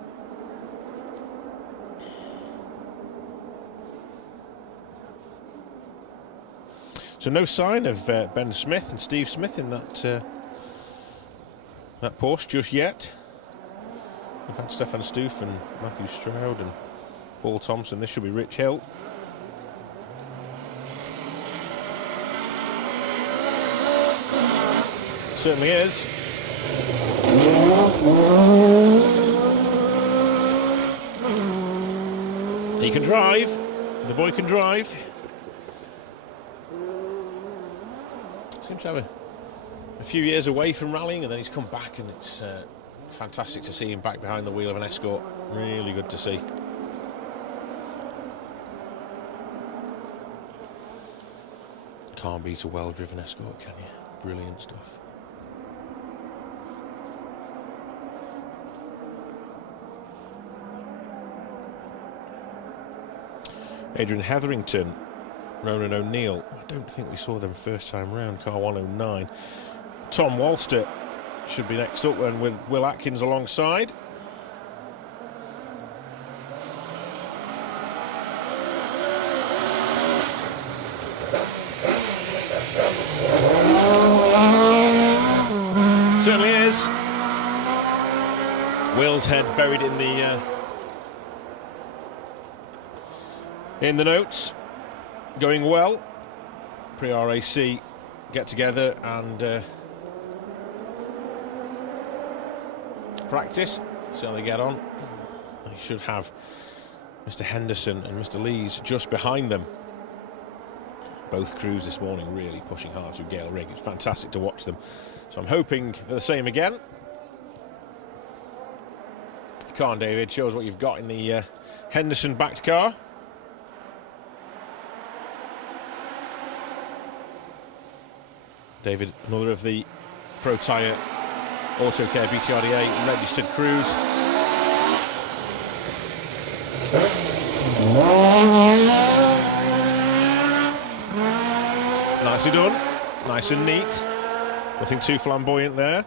So no sign of Ben Smith and Steve Smith in that Porsche just yet. We've had Stefan Stoof and Matthew Stroud and Paul Thompson. This should be Rich Hill. Certainly is. He can drive. The boy can drive. Seems to have a few years away from rallying, and then he's come back, and it's fantastic to see him back behind the wheel of an Escort. Really good to see. Can't beat a well-driven Escort, can you? Brilliant stuff. Adrian Hetherington, Ronan O'Neill. I don't think we saw them first time round. Car 109. Tom Walster should be next up then, with Will Atkins alongside. Certainly is. Will's head buried in the In the notes, going well. Pre-RAC get together and practice, see how they get on. They should have Mr. Henderson and Mr. Lees just behind them. Both crews this morning really pushing hard through Gale Rig. It's fantastic to watch them. So I'm hoping for the same again. Come on, David, show us what you've got in the Henderson-backed car. David, another of the Protyre Autocare BTRDA registered crews. Nicely done, nice and neat. Nothing too flamboyant there,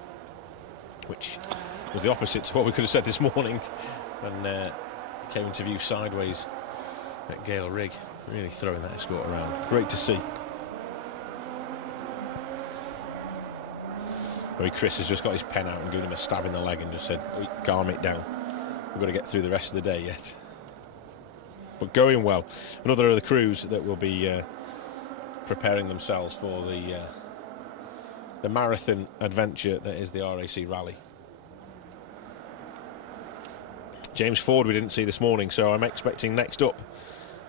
which was the opposite to what we could have said this morning when came into view sideways at Gale Rig. Really throwing that escort around. Great to see. Chris has just got his pen out and given him a stab in the leg and just said, calm it down. We've got to get through the rest of the day yet. But going well. Another of the crews that will be preparing themselves for the marathon adventure that is the RAC Rally. James Ford we didn't see this morning, so I'm expecting next up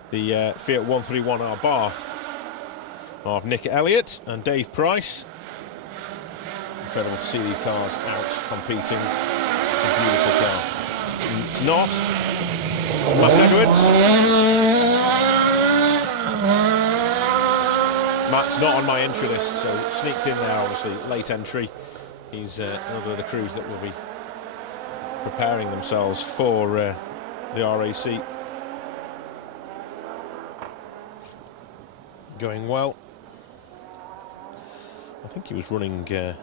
the Fiat 131R Bath of Nick Elliott and Dave Price. Incredible to see these cars out competing. It's a beautiful car. It's not. Matt Edwards. Matt's not on my entry list, so sneaked in there, obviously, late entry. He's another of the crews that will be preparing themselves for the RAC. Going well. I think he was running a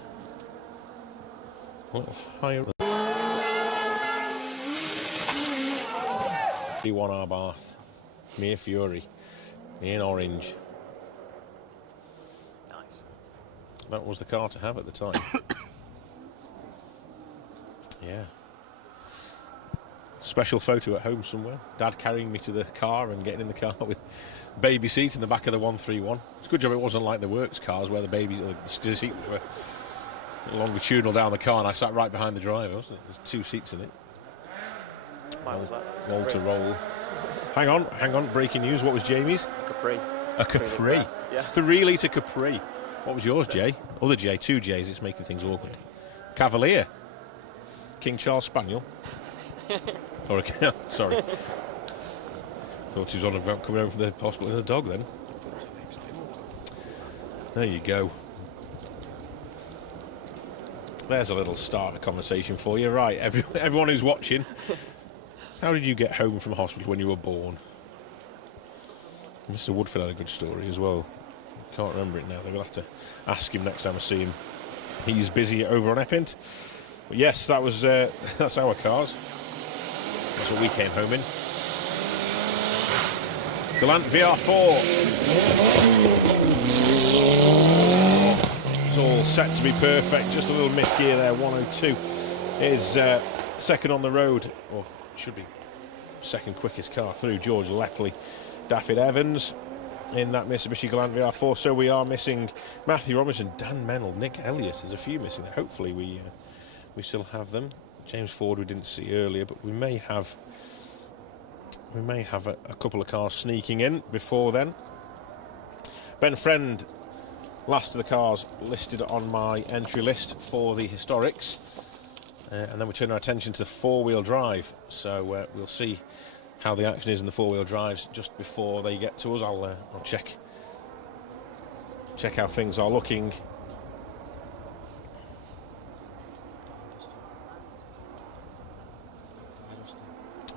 little higher. 31R Bath, Mere Fury, in orange. Nice. That was the car to have at the time. Yeah. Special photo at home somewhere. Dad carrying me to the car and getting in the car with baby seat in the back of the 131. It's a good job it wasn't like the works cars where the baby seat were longitudinal down the car and I sat right behind the driver, wasn't it? There's 2 seats in it. Mine was that. Roll to roll. Hang on, breaking news. What was Jamie's? Capri. A Capri. Yeah. 3 litre Capri. What was yours, Jay? Other Jay, 2 J's, it's making things awkward. Cavalier. King Charles Spaniel. Or a, sorry. Thought he was on about coming home from the hospital in a dog then. There you go. There's a little start of conversation for you. Right, everyone who's watching, how did you get home from hospital when you were born? Mr. Woodford had a good story as well. Can't remember it now. They'll have to ask him next time I see him. He's busy over on Eppint. But yes, that was that's our cars. That's what we came home in. Galant VR4. It's all set to be perfect. Just a little misgear there. 102 is second on the road, or should be second quickest car through. George Lepley, Daffyd Evans in that Mitsubishi Galant VR4. So we are missing Matthew Robinson, Dan Mennell, Nick Elliott. There's a few missing there. Hopefully we still have them. James Ford we didn't see earlier, but we may have a couple of cars sneaking in before then. Ben Friend, last of the cars listed on my entry list for the historics, and then we turn our attention to the 4-wheel drive. So we'll see how the action is in the 4-wheel drives just before they get to us. I'll check how things are looking.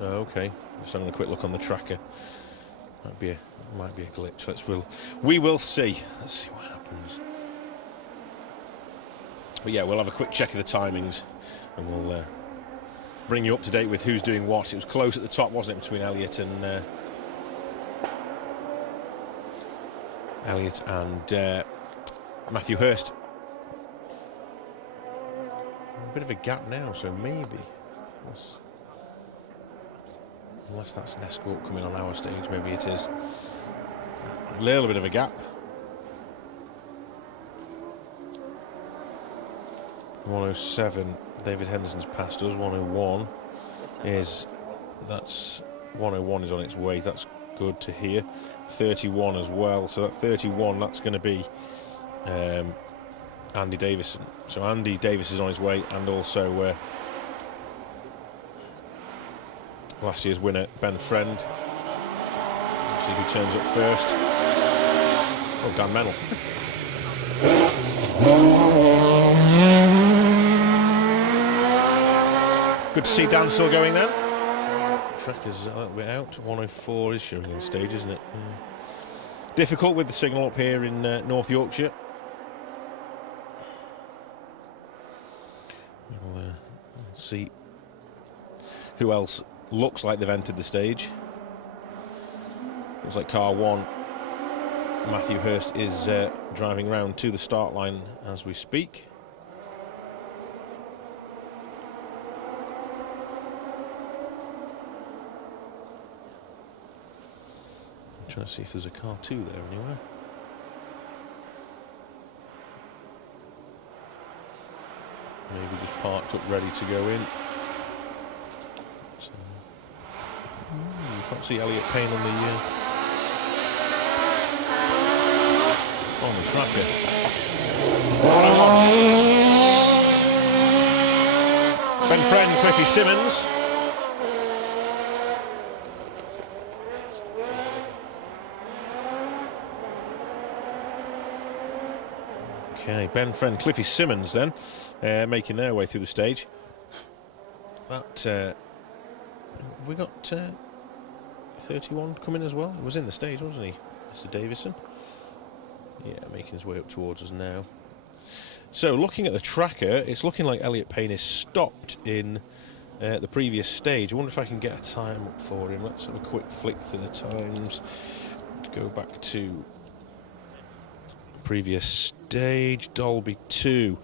Okay, just having a quick look on the tracker. Might be a glitch. We will see. Let's see what happens. But yeah, we'll have a quick check of the timings, and we'll bring you up to date with who's doing what. It was close at the top, wasn't it, between Elliott and Matthew Hurst. A bit of a gap now, so maybe. Unless that's an escort coming on our stage, maybe it is. A little bit of a gap. 107, David Henderson's passed us. 101 is, that's 101 is on its way. That's good to hear. 31 as well. So that 31, that's going to be Andy Davison. So Andy Davis is on his way, and also last year's winner Ben Friend. Let's see who turns up first. Oh, Dan Mennell. Good to see Dan still going then. Track is a little bit out. 104 is showing on stage, isn't it? Difficult with the signal up here in North Yorkshire. We'll see who else looks like they've entered the stage. Looks like car 1, Matthew Hurst, is driving round to the start line as we speak. Trying to see if there's a car 2 there anywhere. Maybe just parked up ready to go in. So, you can't see Elliot Payne on the tracker. Ben Friend, Cliffy Simmons. Okay, Ben Friend, Cliffy Simmons then, making their way through the stage. That, we got 31 coming as well. He was in the stage, wasn't he, Mr. Davison? Yeah, making his way up towards us now. So, looking at the tracker, it's looking like Elliot Payne is stopped in the previous stage. I wonder if I can get a time up for him. Let's have a quick flick through the times. Go back to previous stage, Dolby 2.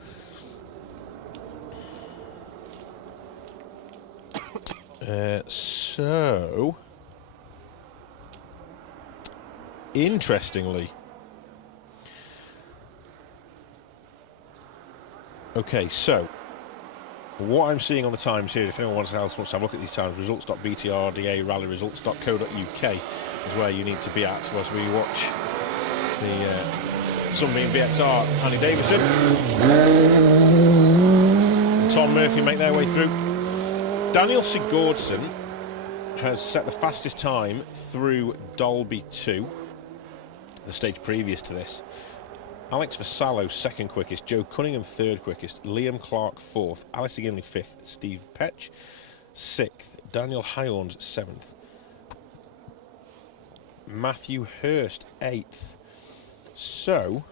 So, interestingly, okay, so what I'm seeing on the times here, if anyone else wants to have a look at these times, results.btrda rallyresults.co.uk is where you need to be at as we watch the Sunbeam VXR, Andy Davison, and Tom Murphy make their way through. Daniel Sigurdsson has set the fastest time through Dolby 2, the stage previous to this. Alex Vassallo second quickest, Joe Cunningham third quickest, Liam Clark fourth, Alistair Ginley fifth, Steve Petch sixth, Daniel Hyons seventh, Matthew Hurst eighth. So,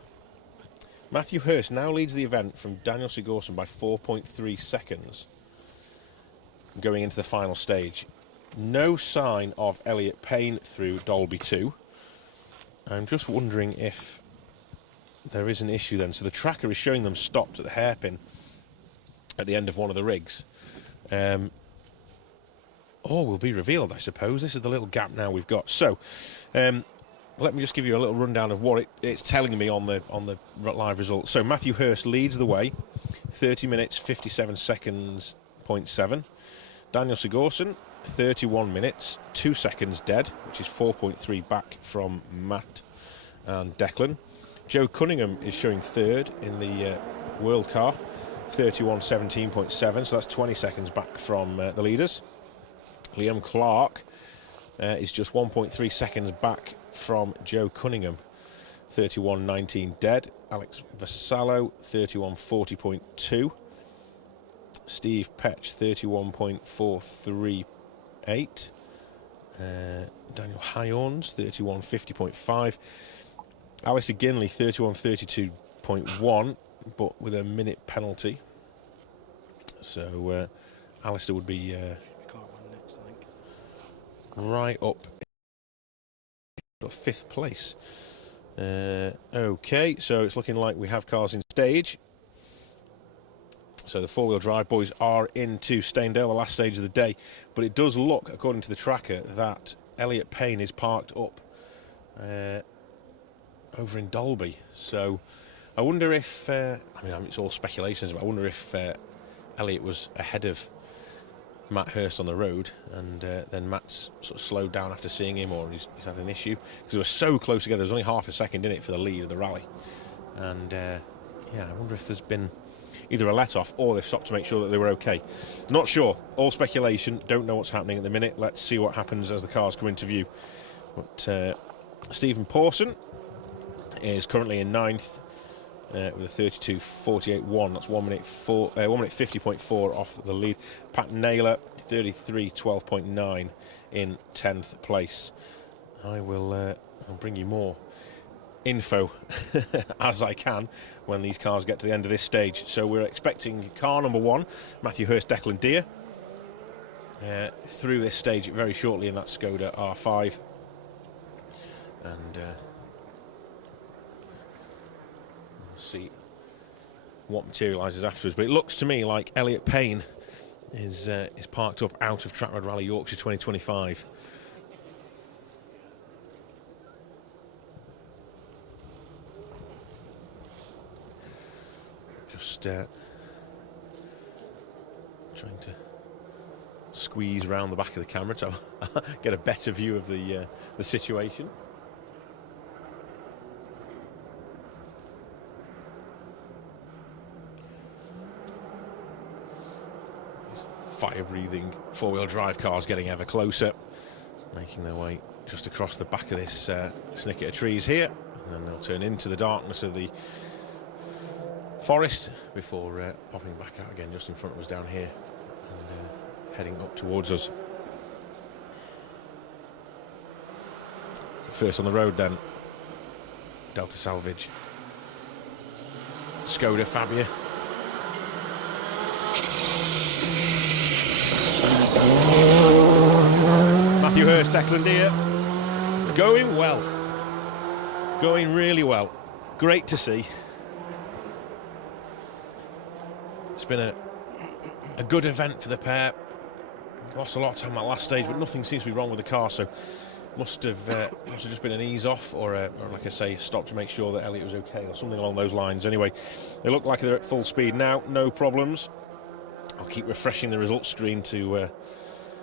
Matthew Hurst now leads the event from Daniel Sigurdsson by 4.3 seconds going into the final stage. No sign of Elliot Payne through Dolby 2. I'm just wondering if there is an issue then. So the tracker is showing them stopped at the hairpin at the end of one of the rigs. All will be revealed, I suppose. This is the little gap now we've got. So, let me just give you a little rundown of what it's telling me on the live results. So Matthew Hurst leads the way, 30 minutes 57 seconds, 0.7. Daniel Sigurdsson, 31 minutes 2 seconds dead, which is 4.3 back from Matt and Declan. Joe Cunningham is showing third in the World Car, 31:17.7, so that's 20 seconds back from the leaders. Liam Clark is just 1.3 seconds back from Joe Cunningham, 31:19 dead. Alex Vassallo, 31:40.2. Steve Petch, 31.438. Daniel Hyons, 31:50.5. Alistair Ginley, 31:32.1, but with a minute penalty. So Alistair would be right up in fifth place. Okay, so it's looking like we have cars in stage. So the four-wheel drive boys are into Stainedale, the last stage of the day. But it does look, according to the tracker, that Elliot Payne is parked up over in Dalby. So I wonder if, I mean, it's all speculations, but I wonder if Elliot was ahead of Matt Hurst on the road, and then Matt's sort of slowed down after seeing him, or he's had an issue. Because they were so close together, there was only half a second in it for the lead of the rally. And yeah, I wonder if there's been either a let-off or they've stopped to make sure that they were okay. Not sure, all speculation, don't know what's happening at the minute. Let's see what happens as the cars come into view. But Stephen Pawson is currently in 9th with a 32.48.1. That's 1 minute 50.4 off the lead. Pat Naylor 33.12.9 in 10th place. I will I'll bring you more info as I can when these cars get to the end of this stage. So we're expecting car number 1, Matthew Hurst Declan Deere, through this stage very shortly in that Skoda R5. And we'll see what materialises afterwards. But it looks to me like Elliot Payne is parked up out of Trackrod Rally Yorkshire 2025. Just trying to squeeze around the back of the camera to get a better view of the situation. These fire-breathing four-wheel drive cars getting ever closer, making their way just across the back of this snicket of trees here, and then they'll turn into the darkness of the forest before popping back out again just in front of us down here and heading up towards us. First on the road then, Delta Salvage, Skoda Fabia. Matthew Hurst Declan Deere going well, going really well, great to see. It's been a good event for the pair. Lost a lot of time at that last stage, but nothing seems to be wrong with the car, so must have just been an ease off, or like I say, stop to make sure that Elliot was okay, or something along those lines. Anyway, they look like they're at full speed now, no problems. I'll keep refreshing the results screen to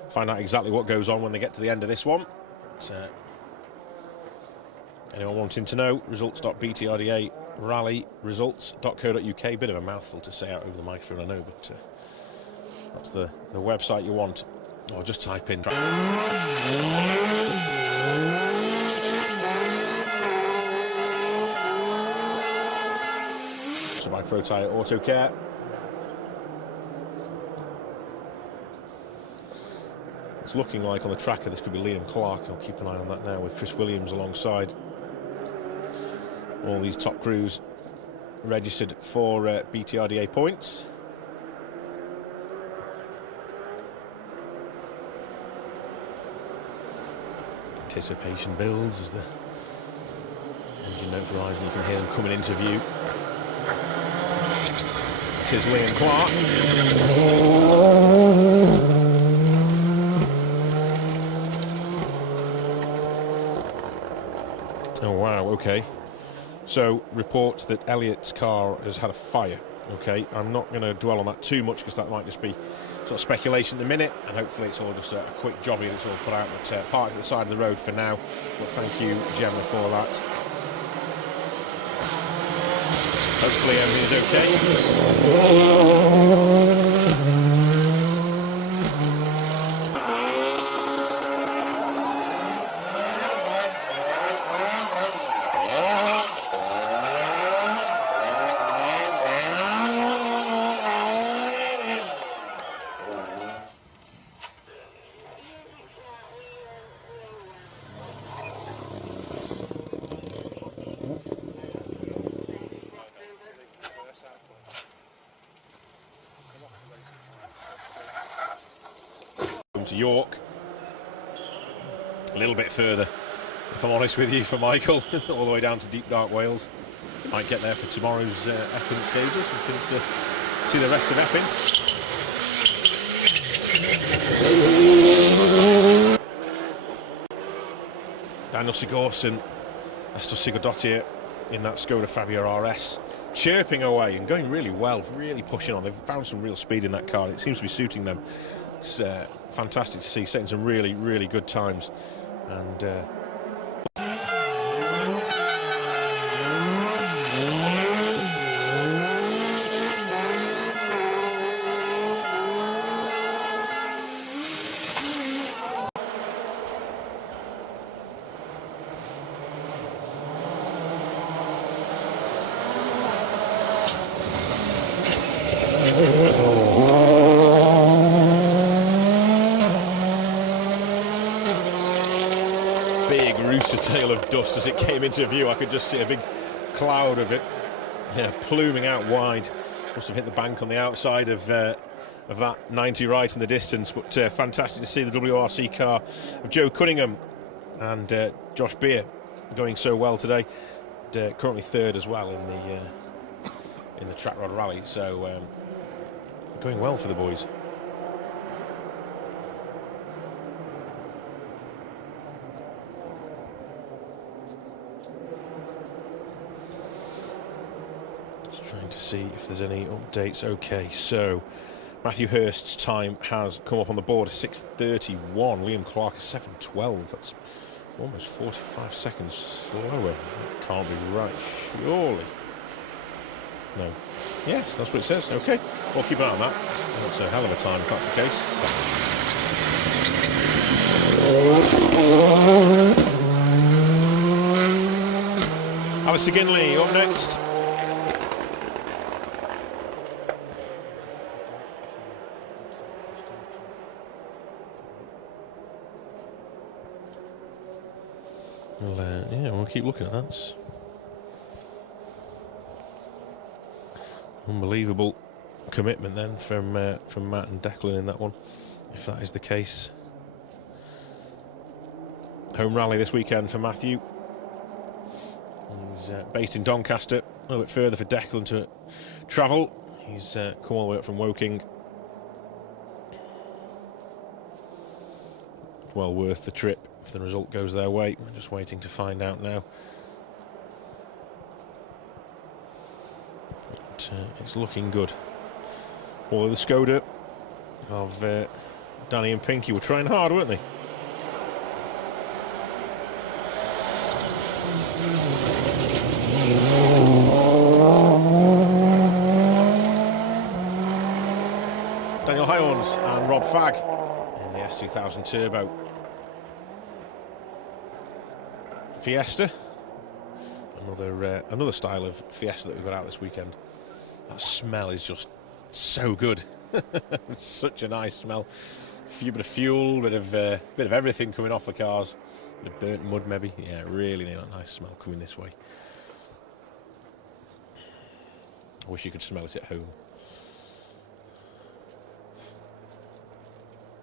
find out exactly what goes on when they get to the end of this one. But, anyone wanting to know, results.BTRDA rallyresults.co.uk. Bit of a mouthful to say out over the microphone, I know, but that's the website you want. Or just type in. So by Protyre Auto Care. It's looking like on the tracker this could be Liam Clark. I'll keep an eye on that now with Chris Williams alongside. All these top crews registered for BTRDA points. Anticipation builds as the engine notes rise and you can hear them coming into view. It is Liam Clark. Oh wow, okay. So, reports that Elliot's car has had a fire. Okay, I'm not going to dwell on that too much because that might just be sort of speculation at the minute, and hopefully it's all just a quick jobby that's all put out. But parked at the side of the road for now. But thank you, Gemma, for that. Hopefully everything's okay. To York, a little bit further, if I'm honest with you, for Michael, all the way down to deep dark Wales. Might get there for tomorrow's Epping stages. He finished see the rest of Epping. Daniel Sigurdsson, Estor Sigurdottir in that Skoda Fabia RS, chirping away and going really well, really pushing on. They've found some real speed in that car. It seems to be suiting them. It's fantastic to see, setting some really, really good times. And big rooster tail of dust as it came into view. I could just see a big cloud of it, pluming out wide. Must have hit the bank on the outside of that 90 right in the distance. But fantastic to see the WRC car of Joe Cunningham and Josh Beer going so well today. Currently third as well in the Trackrod Rally. So going well for the boys. Trying to see if there's any updates. Okay, so Matthew Hurst's time has come up on the board, 6:31. Liam Clark, 7:12. That's almost 45 seconds slower. That can't be right, surely. No. Yes, that's what it says. Okay, we'll keep an eye on that. That's a hell of a time if that's the case. Alistair Ginley up next. Yeah, we'll keep looking at that. Unbelievable commitment then from Matt and Declan in that one, if that is the case. Home rally this weekend for Matthew. He's based in Doncaster, a little bit further for Declan to travel. He's come all the way up from Woking. Well worth the trip if the result goes their way. We're just waiting to find out now. But, it's looking good. Although the Skoda of Danny and Pinky were trying hard, weren't they? Daniel Hyons and Rob Fagg in the S2000 Turbo. Fiesta, another style of Fiesta that we've got out this weekend. That smell is just so good. Such a nice smell. A few bit of fuel, bit of everything coming off the cars. Bit of burnt mud maybe. Yeah, really nice smell coming this way. I wish you could smell it at home.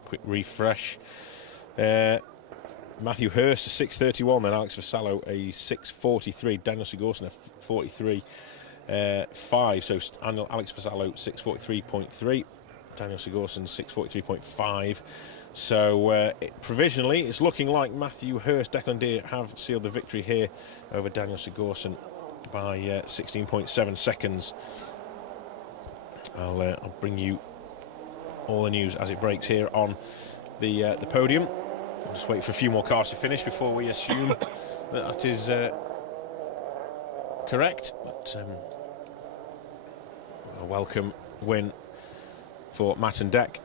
Quick refresh. Matthew Hurst a 6:31, then Alex Vassallo a 6:43, Daniel Sigurdsson a 43.5. So Alex Vassallo 6:43.3, Daniel Sigurdsson 6:43.5. So provisionally, it's looking like Matthew Hurst, Declan Deere have sealed the victory here over Daniel Sigurdsson by 16.7 seconds. I'll bring you all the news as it breaks here on the podium. I'll just wait for a few more cars to finish before we assume that is correct. But a welcome win for Matt and Deck.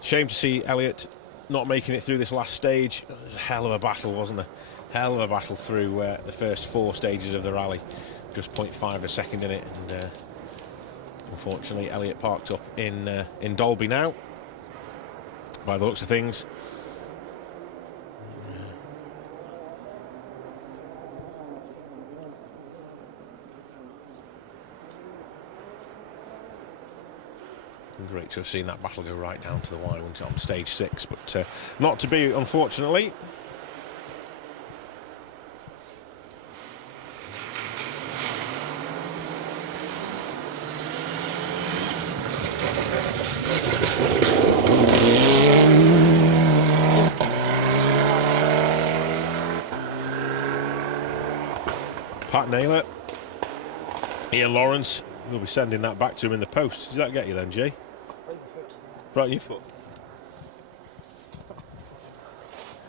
Shame to see Elliott not making it through this last stage. It was a hell of a battle, wasn't there? Hell of a battle through the first 4 stages of the rally. Just 0.5 of a second in it, and unfortunately Elliott parked up in Dalby now, by the looks of things. Great to have seen that battle go right down to the wire on stage 6, but not to be, unfortunately. Pat Naylor, Ian Lawrence, we'll be sending that back to him in the post. Did that get you then, Jay? Right in your foot.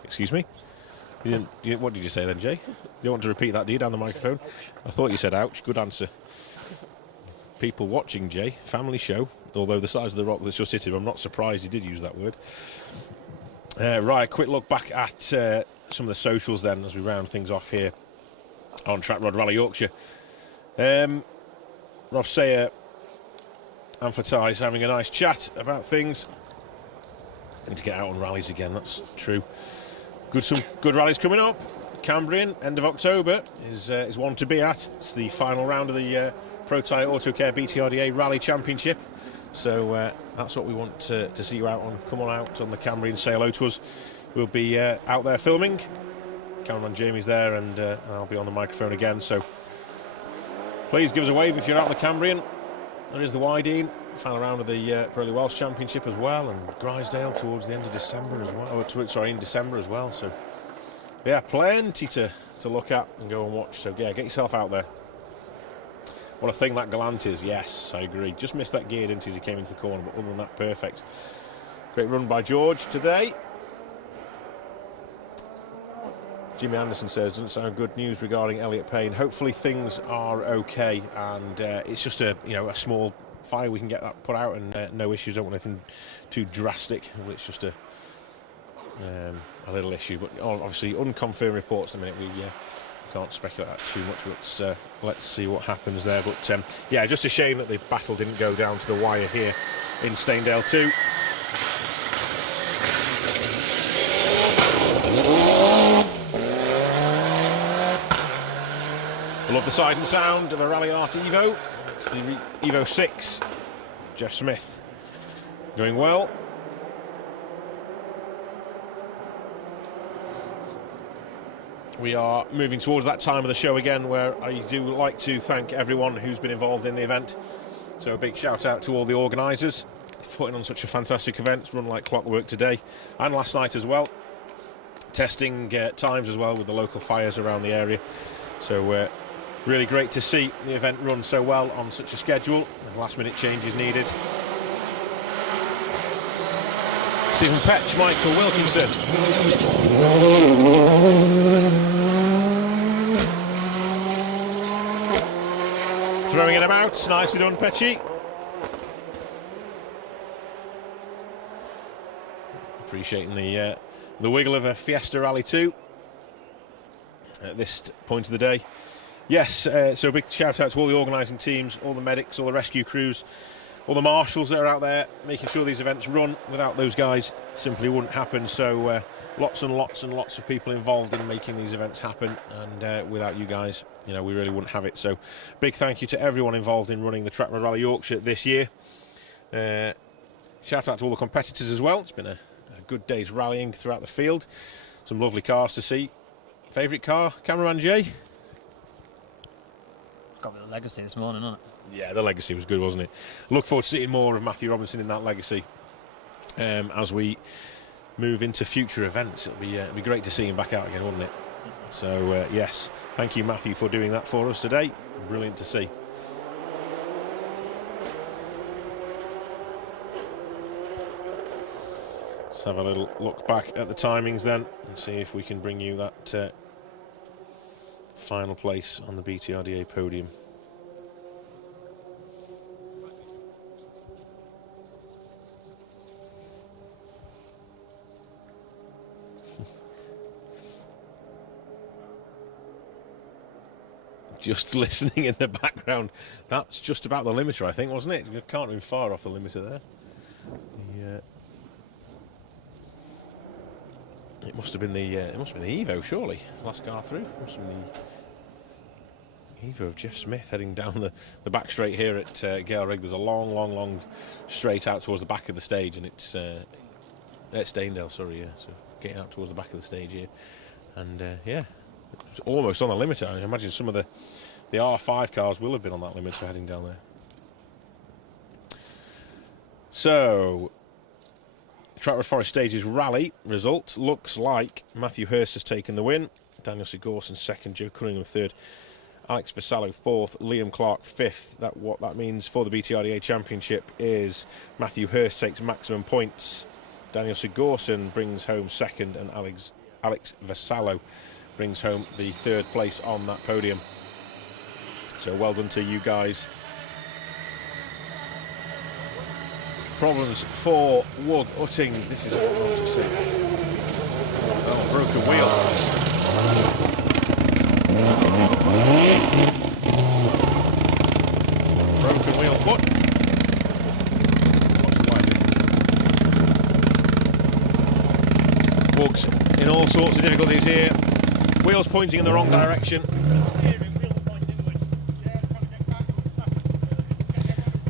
Excuse me? What did you say then, Jay? You don't want to repeat that, do you, down the microphone? I thought you said ouch. Good answer. People watching, Jay. Family show. Although the size of the rock that's just hit him, I'm not surprised he did use that word. Right, a quick look back at some of the socials then as we round things off here on Trackrod Rally Yorkshire. Rob Sayer and Fortyre having a nice chat about things. Need to get out on rallies again, that's true. Some good rallies coming up. Cambrian, end of October, is one to be at. It's the final round of the Protyre Autocare BTRDA Rally Championship. So that's what we want to see you out on. Come on out on the Cambrian, say hello to us. We'll be out there filming. Cameraman Jamie's there, and I'll be on the microphone again. So please give us a wave if you're out on the Cambrian. There is the Wydeen, final round of the Pirelli Welsh Championship as well, and Grisdale towards the end of December as well. In December as well. So yeah, plenty to look at and go and watch. So yeah, get yourself out there. What a thing that Galant is. Yes, I agree. Just missed that gear, didn't he, as he came into the corner, but other than that, perfect. Great run by George today. Jimmy Anderson says, doesn't sound good news regarding Elliot Payne. Hopefully things are okay, and it's just a small fire. We can get that put out, and no issues. Don't want anything too drastic. It's just a little issue, but obviously unconfirmed reports. I mean, we can't speculate too much. But let's see what happens there. But yeah, just a shame that the battle didn't go down to the wire here in Stainedale too. Love the side and sound of a Rally Art Evo. It's the Evo 6. Jeff Smith going well. We are moving towards that time of the show again where I do like to thank everyone who's been involved in the event. So a big shout out to all the organisers for putting on such a fantastic event. It's run like clockwork today and last night as well. Testing times as well with the local fires around the area. So really great to see the event run so well on such a schedule. Last minute changes needed. Stephen Petch, Michael Wilkinson. Throwing it about, nicely done, Petchy. Appreciating the wiggle of a Fiesta Rally 2 at this point of the day. Yes, so a big shout out to all the organising teams, all the medics, all the rescue crews, all the marshals that are out there making sure these events run. Without those guys, it simply wouldn't happen. So lots and lots and lots of people involved in making these events happen, and without you guys, we really wouldn't have it. So big thank you to everyone involved in running the Trackrod Rally Yorkshire this year. Shout out to all the competitors as well. It's been a good day's rallying throughout the field. Some lovely cars to see. Favourite car, cameraman Jay? Got the Legacy this morning, hasn't it? Yeah, the Legacy was good, wasn't it? Look forward to seeing more of Matthew Robinson in that Legacy as we move into future events. It'll be great to see him back out again, wouldn't it? So yes, thank you, Matthew, for doing that for us today. Brilliant to see. Let's have a little look back at the timings then and see if we can bring you that final place on the BTRDA podium. Just listening in the background. That's just about the limiter, I think, wasn't it? You can't be far off the limiter there. It must have been the Evo, surely. Last car through. Must have been the Evo of Jeff Smith heading down the back straight here at Gale Rig. There's a long straight out towards the back of the stage, and it's Stainedale, sorry, yeah. So getting out towards the back of the stage here, and yeah, it's almost on the limiter. I imagine some of the R5 cars will have been on that limiter heading down there. So, Trackrod Forest Stages rally result looks like Matthew Hurst has taken the win. Daniel Sigurdsson second, Joe Cunningham third, Alex Vassallo fourth, Liam Clark fifth. What that means for the BTRDA Championship is Matthew Hurst takes maximum points, Daniel Sigurdsson brings home second, and Alex Vassallo brings home the third place on that podium. So well done to you guys. Problems for Wug Utting. This is what I want to see. Oh, broken wheel. Broken wheel. What? Wug's in all sorts of difficulties here. Wheels pointing in the wrong direction.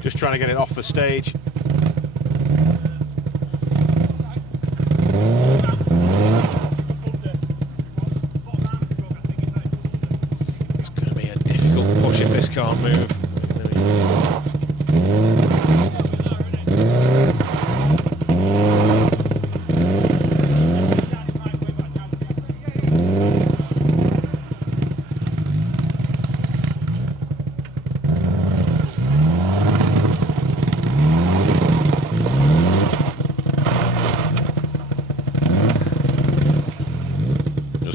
Just trying to get it off the stage. It's going to be a difficult push if this can't move.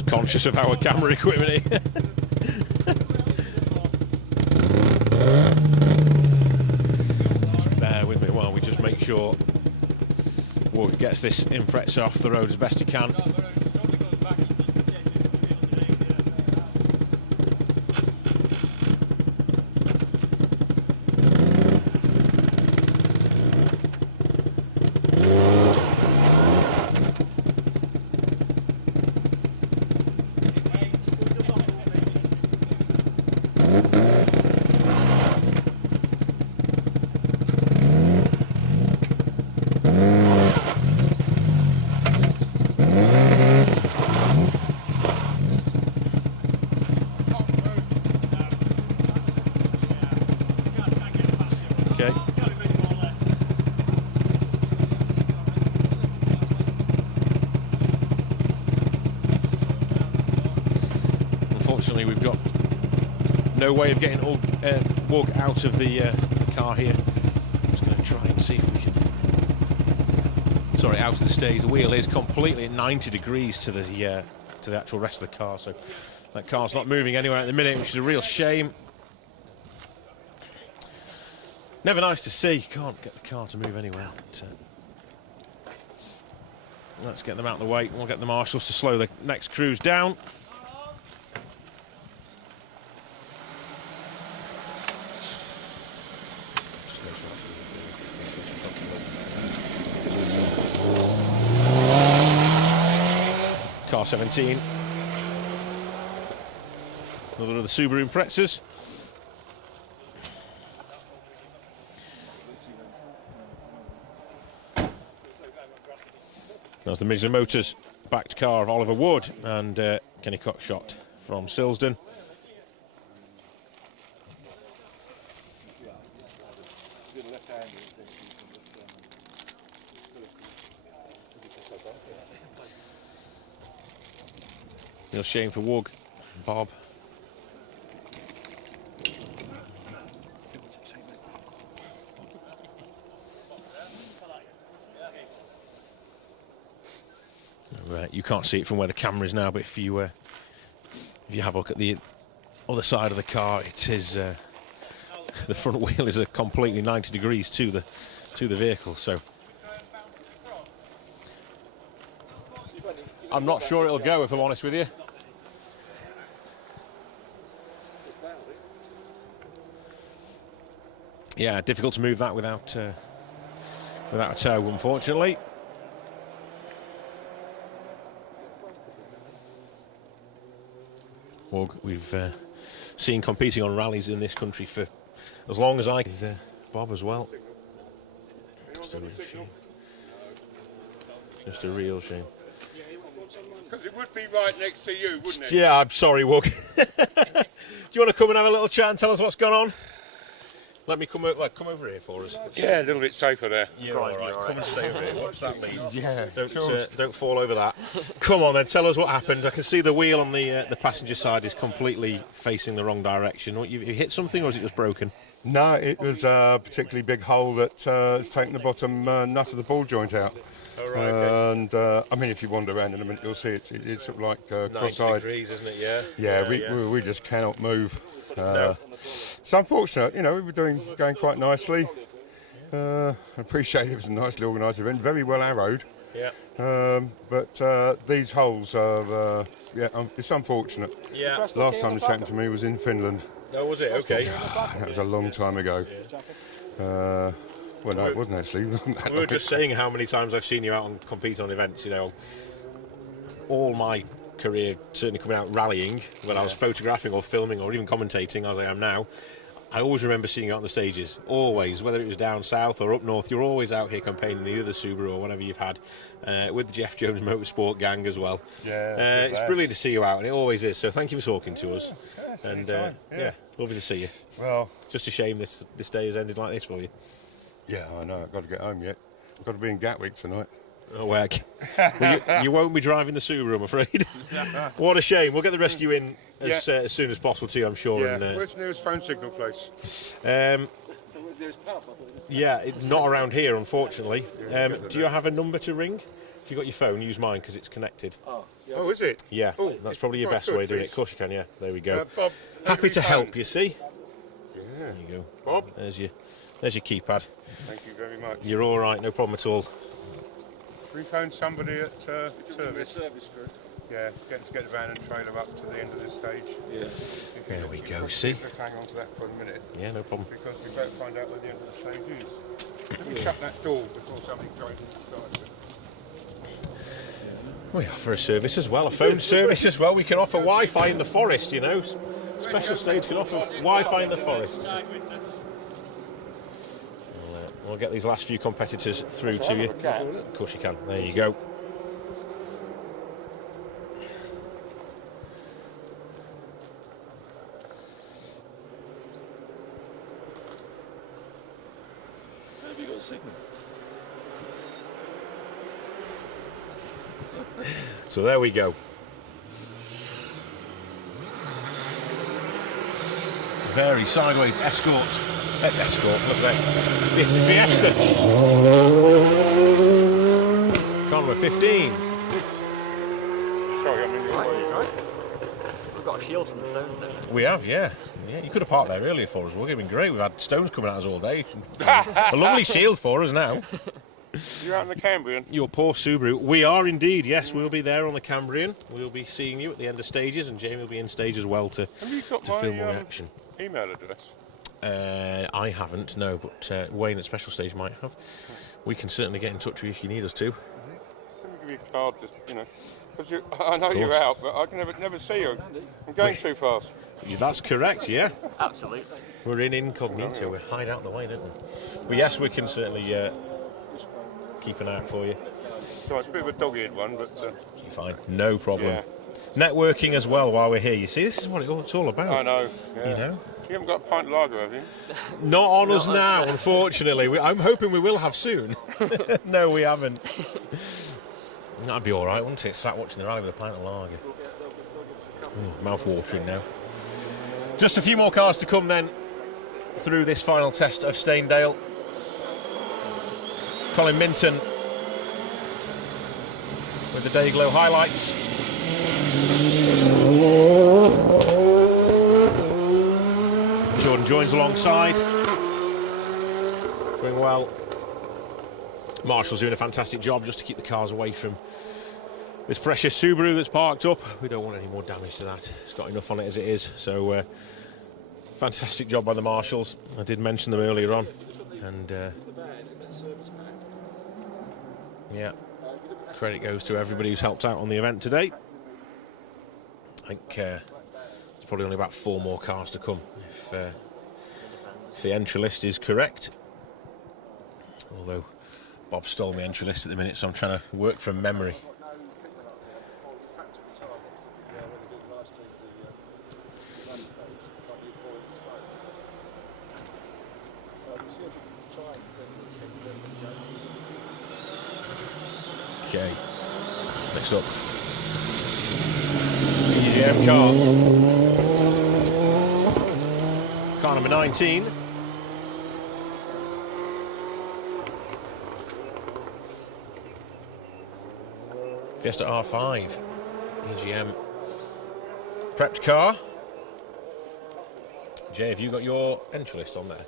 Conscious of our camera equipment here. Just bear with me while we just make sure Wug gets this Impreza off the road as best he can. Okay. Unfortunately, we've got no way of getting Wug out of the car here. Just going to try and see if we can. Sorry, out of the stage. The wheel is completely at 90 degrees to the actual rest of the car, so that car's not moving anywhere at the minute, which is a real shame. Never nice to see. Can't get the car to move anywhere. But, let's get them out of the way. We'll get the marshals to slow the next cruise down. Car 17. Another of the Subaru Imprezas. That's the Mizra Motors backed car of Oliver Wood and Kenny Cockshott from Silsden. Real shame for Wug, Bob. Right, you can't see it from where the camera is now, but if you have a look at the other side of the car, it is the front wheel is completely 90 degrees to the vehicle. So I'm not sure it'll go, if I'm honest with you. Yeah, difficult to move that without a tow, unfortunately. Wug, we've seen competing on rallies in this country for as long as I can. Bob as well. Just a real shame. Just a real shame. Because it would be right next to you, wouldn't it? Yeah, I'm sorry, Wug. Do you want to come and have a little chat and tell us what's gone on? Let me come over here for us. Yeah, a little bit safer there. You're all right. Come and stay over here. Watch that lead. Yeah, Don't fall over that. Come on then, tell us what happened. I can see the wheel on the passenger side is completely facing the wrong direction. You hit something, or is it just broken? No, it was a particularly big hole that has taken the bottom nut of the ball joint out. Oh, right, okay. And I mean, if you wander around in a minute, you'll see it's sort of like 90 cross-eyed. degrees, isn't it? Yeah, we just cannot move. No. It's unfortunate, you know, we were going quite nicely. I appreciate it was a nicely organised event, very well arrowed. Yeah. But these holes are, it's unfortunate. Yeah. Last time this happened to me was in Finland. Oh, was it? Okay. That was a long time ago. Well, no, it wasn't actually. We were just saying how many times I've seen you out and compete on events, you know. All my career, certainly coming out rallying, when I was photographing or filming or even commentating as I am now, I always remember seeing you out on the stages, always, whether it was down south or up north, you're always out here campaigning the other Subaru or whatever you've had, with the Jeff Jones Motorsport gang as well. Yeah, it's brilliant to see you out, and it always is, so thank you for talking to us. And yeah, lovely to see you. Well, just a shame this day has ended like this for you. Yeah, I know, I've got to get home yet. I've got to be in Gatwick tonight. Oh, well, you won't be driving the Subaru, I'm afraid. What a shame. We'll get the rescue in as soon as possible to you, I'm sure. Yeah, and, where's the nearest phone signal place? Yeah, it's not around here, unfortunately. Do you have a number to ring? If you've got your phone, use mine because it's connected. Oh, is it? Yeah, that's probably your best way of doing it. Of course you can, yeah. There we go. Bob, happy to help, you see. Yeah. There you go. Bob? There's your keypad. Thank you very much. You're all right, no problem at all. We found somebody at service. Yeah, get the van and trailer up to the end of this stage. Yeah. There we go, see? Let's hang on to that for a minute. Yeah, no problem. Because we don't find out where the end of the stage is. Let me shut that door before somebody goes inside. We offer a service as well, a phone service as well. We can offer Wi-Fi in the forest, you know. Special stage can offer Wi-Fi in the forest. We'll get these last few competitors through to you. Of course you can. There you go. Have you got a signal? So there we go. Very sideways escort. Escort, look there. Fiesta. Car number 15. Sorry, I'm in your way. Right. We've got a shield from the stones there. We have, yeah. Yeah, you could have parked there earlier for us. It would have been great. We've had stones coming at us all day. A lovely shield for us now. You're out in the Cambrian? Your poor Subaru. We are indeed, yes. We'll be there on the Cambrian. We'll be seeing you at the end of stages, and Jamie will be in stage as well to film all the action. Email address? I haven't, no, but Wayne at Special Stage might have. We can certainly get in touch with you if you need us to. Let me give you a card, just, you know. Because I know you're out, but I can never see you. I'm going too fast. Yeah, that's correct, yeah. Absolutely. We're in incognito. We hide out the way, don't we? But yes, we can certainly keep an eye out for you. So it's a bit of a dog-eared one, but... You're fine. No problem. Yeah. Networking as well while we're here. You see, this is what it's all about. I know. Yeah. You know? You haven't got a pint of lager, have you? Not on us now, unfortunately. I'm hoping we will have soon. No, we haven't. That'd be all right, wouldn't it? Sat watching the rally with a pint of lager. Mouth watering now. Just a few more cars to come then through this final test of Stainedale. Colin Minton with the Dayglow highlights. Jordan joins alongside. Doing well. Marshall's doing a fantastic job just to keep the cars away from this precious Subaru that's parked up. We don't want any more damage to that. It's got enough on it as it is. So fantastic job by the Marshals. I did mention them earlier on. And yeah, credit goes to everybody who's helped out on the event today. I think there's probably only about 4 more cars to come if the entry list is correct. Although Bob stole my entry list at the minute, so I'm trying to work from memory. Okay, next up, EGM car number 19. Fiesta R5, EGM prepped car. Jay, have you got your entry list on there?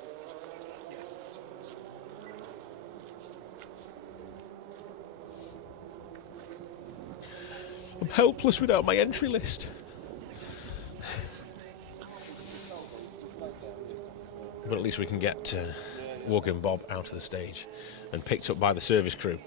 I'm helpless without my entry list. But at least we can get Walker and Bob out of the stage and picked up by the service crew.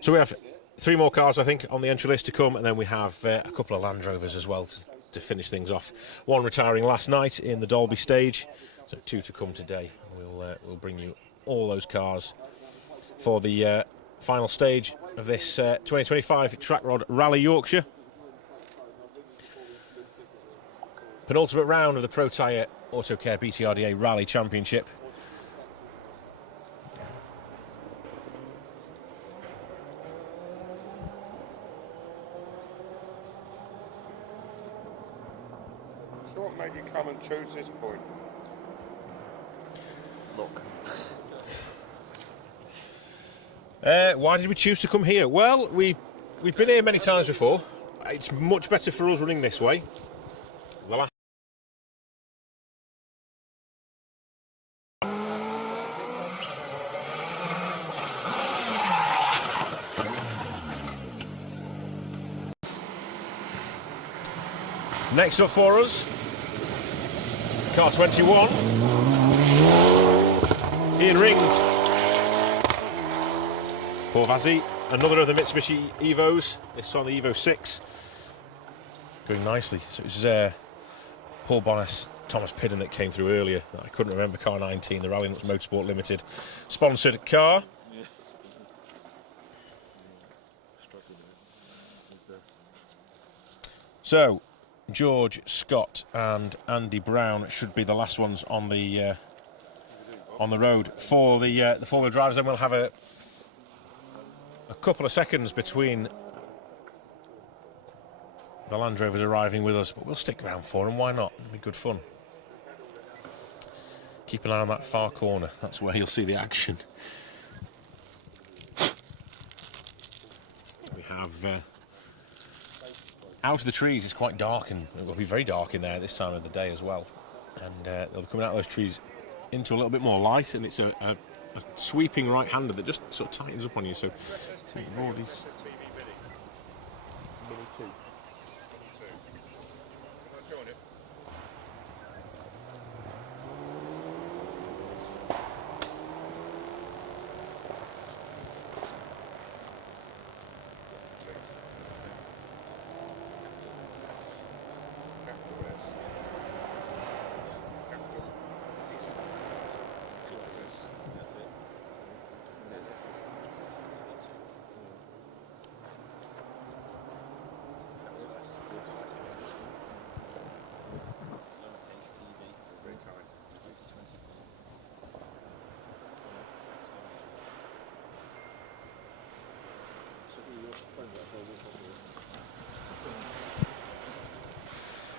So we have 3 more cars, I think, on the entry list to come, and then we have a couple of Land Rovers as well to finish things off. 1 retiring last night in the Dolby stage, so 2 to come today. We'll bring you all those cars for the final stage of this 2025 Trackrod Rally Yorkshire. Penultimate round of the Protyre Autocare BTRDA Rally Championship. So what made you come and choose this point? Look. Why did we choose to come here? Well, we've been here many times before. It's much better for us running this way. The last Next up for us, car 21, Ian Ring. Paul Vazzi, another of the Mitsubishi Evos, this time the Evo 6. Going nicely. So it was Paul Bonnes, Thomas Pidden that came through earlier. I couldn't remember car 19, the Rally Nuts Motorsport Limited sponsored car. So, George, Scott and Andy Brown should be the last ones on the road for the four-wheel drivers. Then we'll have a couple of seconds between the Land Rovers arriving with us, but we'll stick around for them. Why not? It'll be good fun. Keep an eye on that far corner. That's where you'll see the action. We have out of the trees. It's quite dark, and it will be very dark in there this time of the day as well. And they'll be coming out of those trees into a little bit more light, and it's a sweeping right-hander that just sort of tightens up on you. So you've already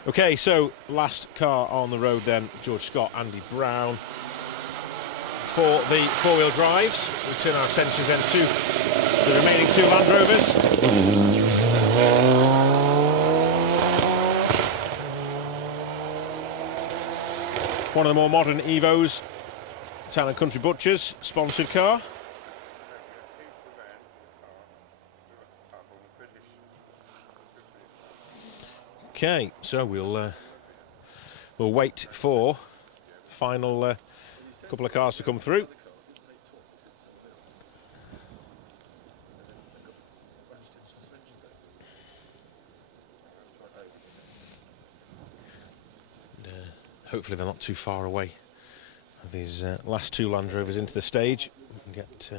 Okay, so last car on the road then, George Scott, Andy Brown. For the four-wheel drives, we turn our attention then to the remaining 2 Land Rovers. One of the more modern Evos, Town and Country Butchers, sponsored car. Okay, so we'll wait for final couple of cars to come through. And, hopefully they're not too far away. These last 2 Land Rovers into the stage. We can get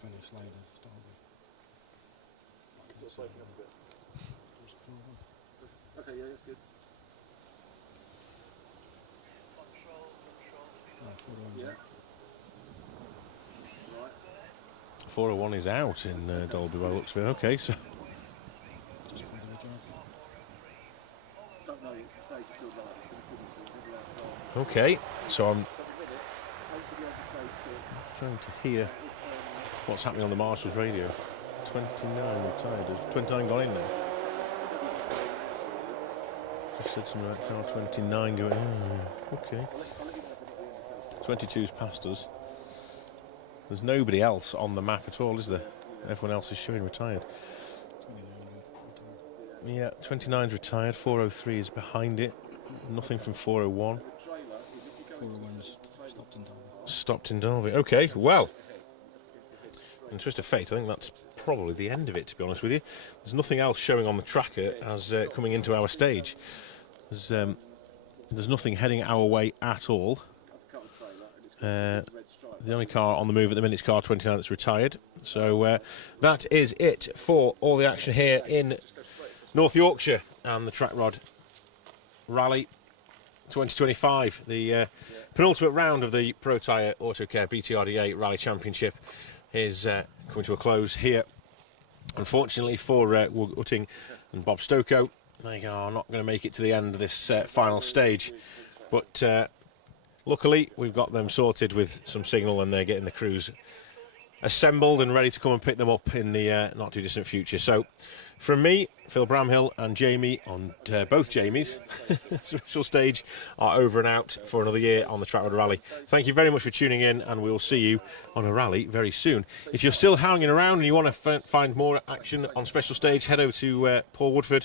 finish line of Derby. Okay, yeah, that's good. Yeah. Right. 401 is out in Dolby by the looks of it. Okay, so Just under the jockey. Don't know, the stage is still live. It's going to finish soon. Maybe that's wrong. okay, so I'm So with it, hopefully on the stage 6. trying to hear what's happening on the Marshalls radio. 29 retired. Has 29 gone in now? Just said something about car 29 going. Okay. 22's past us. There's nobody else on the map at all, is there? Everyone else is showing retired. Yeah, 29's retired. 403 is behind it. Nothing from 401. 401's stopped in Derby. Stopped in Derby. Okay, well. In twist of fate, I think that's probably the end of it, to be honest with you. There's nothing else showing on the tracker as coming into our stage. There's nothing heading our way at all. The only car on the move at the minute is car 29 that's retired. So that is it for all the action here in North Yorkshire and the Trackrod Rally 2025. The penultimate round of the Protyre Autocare BTRDA Rally Championship is coming to a close here. Unfortunately for Wood Utting and Bob Stokoe, they are not going to make it to the end of this final stage. But luckily, we've got them sorted with some signal, and they're getting the crews assembled and ready to come and pick them up in the not too distant future. So, from me, Phil Bramhill and Jamie, on both Jamies, special stage are over and out for another year on the Trackrod Rally. Thank you very much for tuning in, and we'll see you on a rally very soon. If you're still hanging around and you want to find more action on special stage, head over to Paul Woodford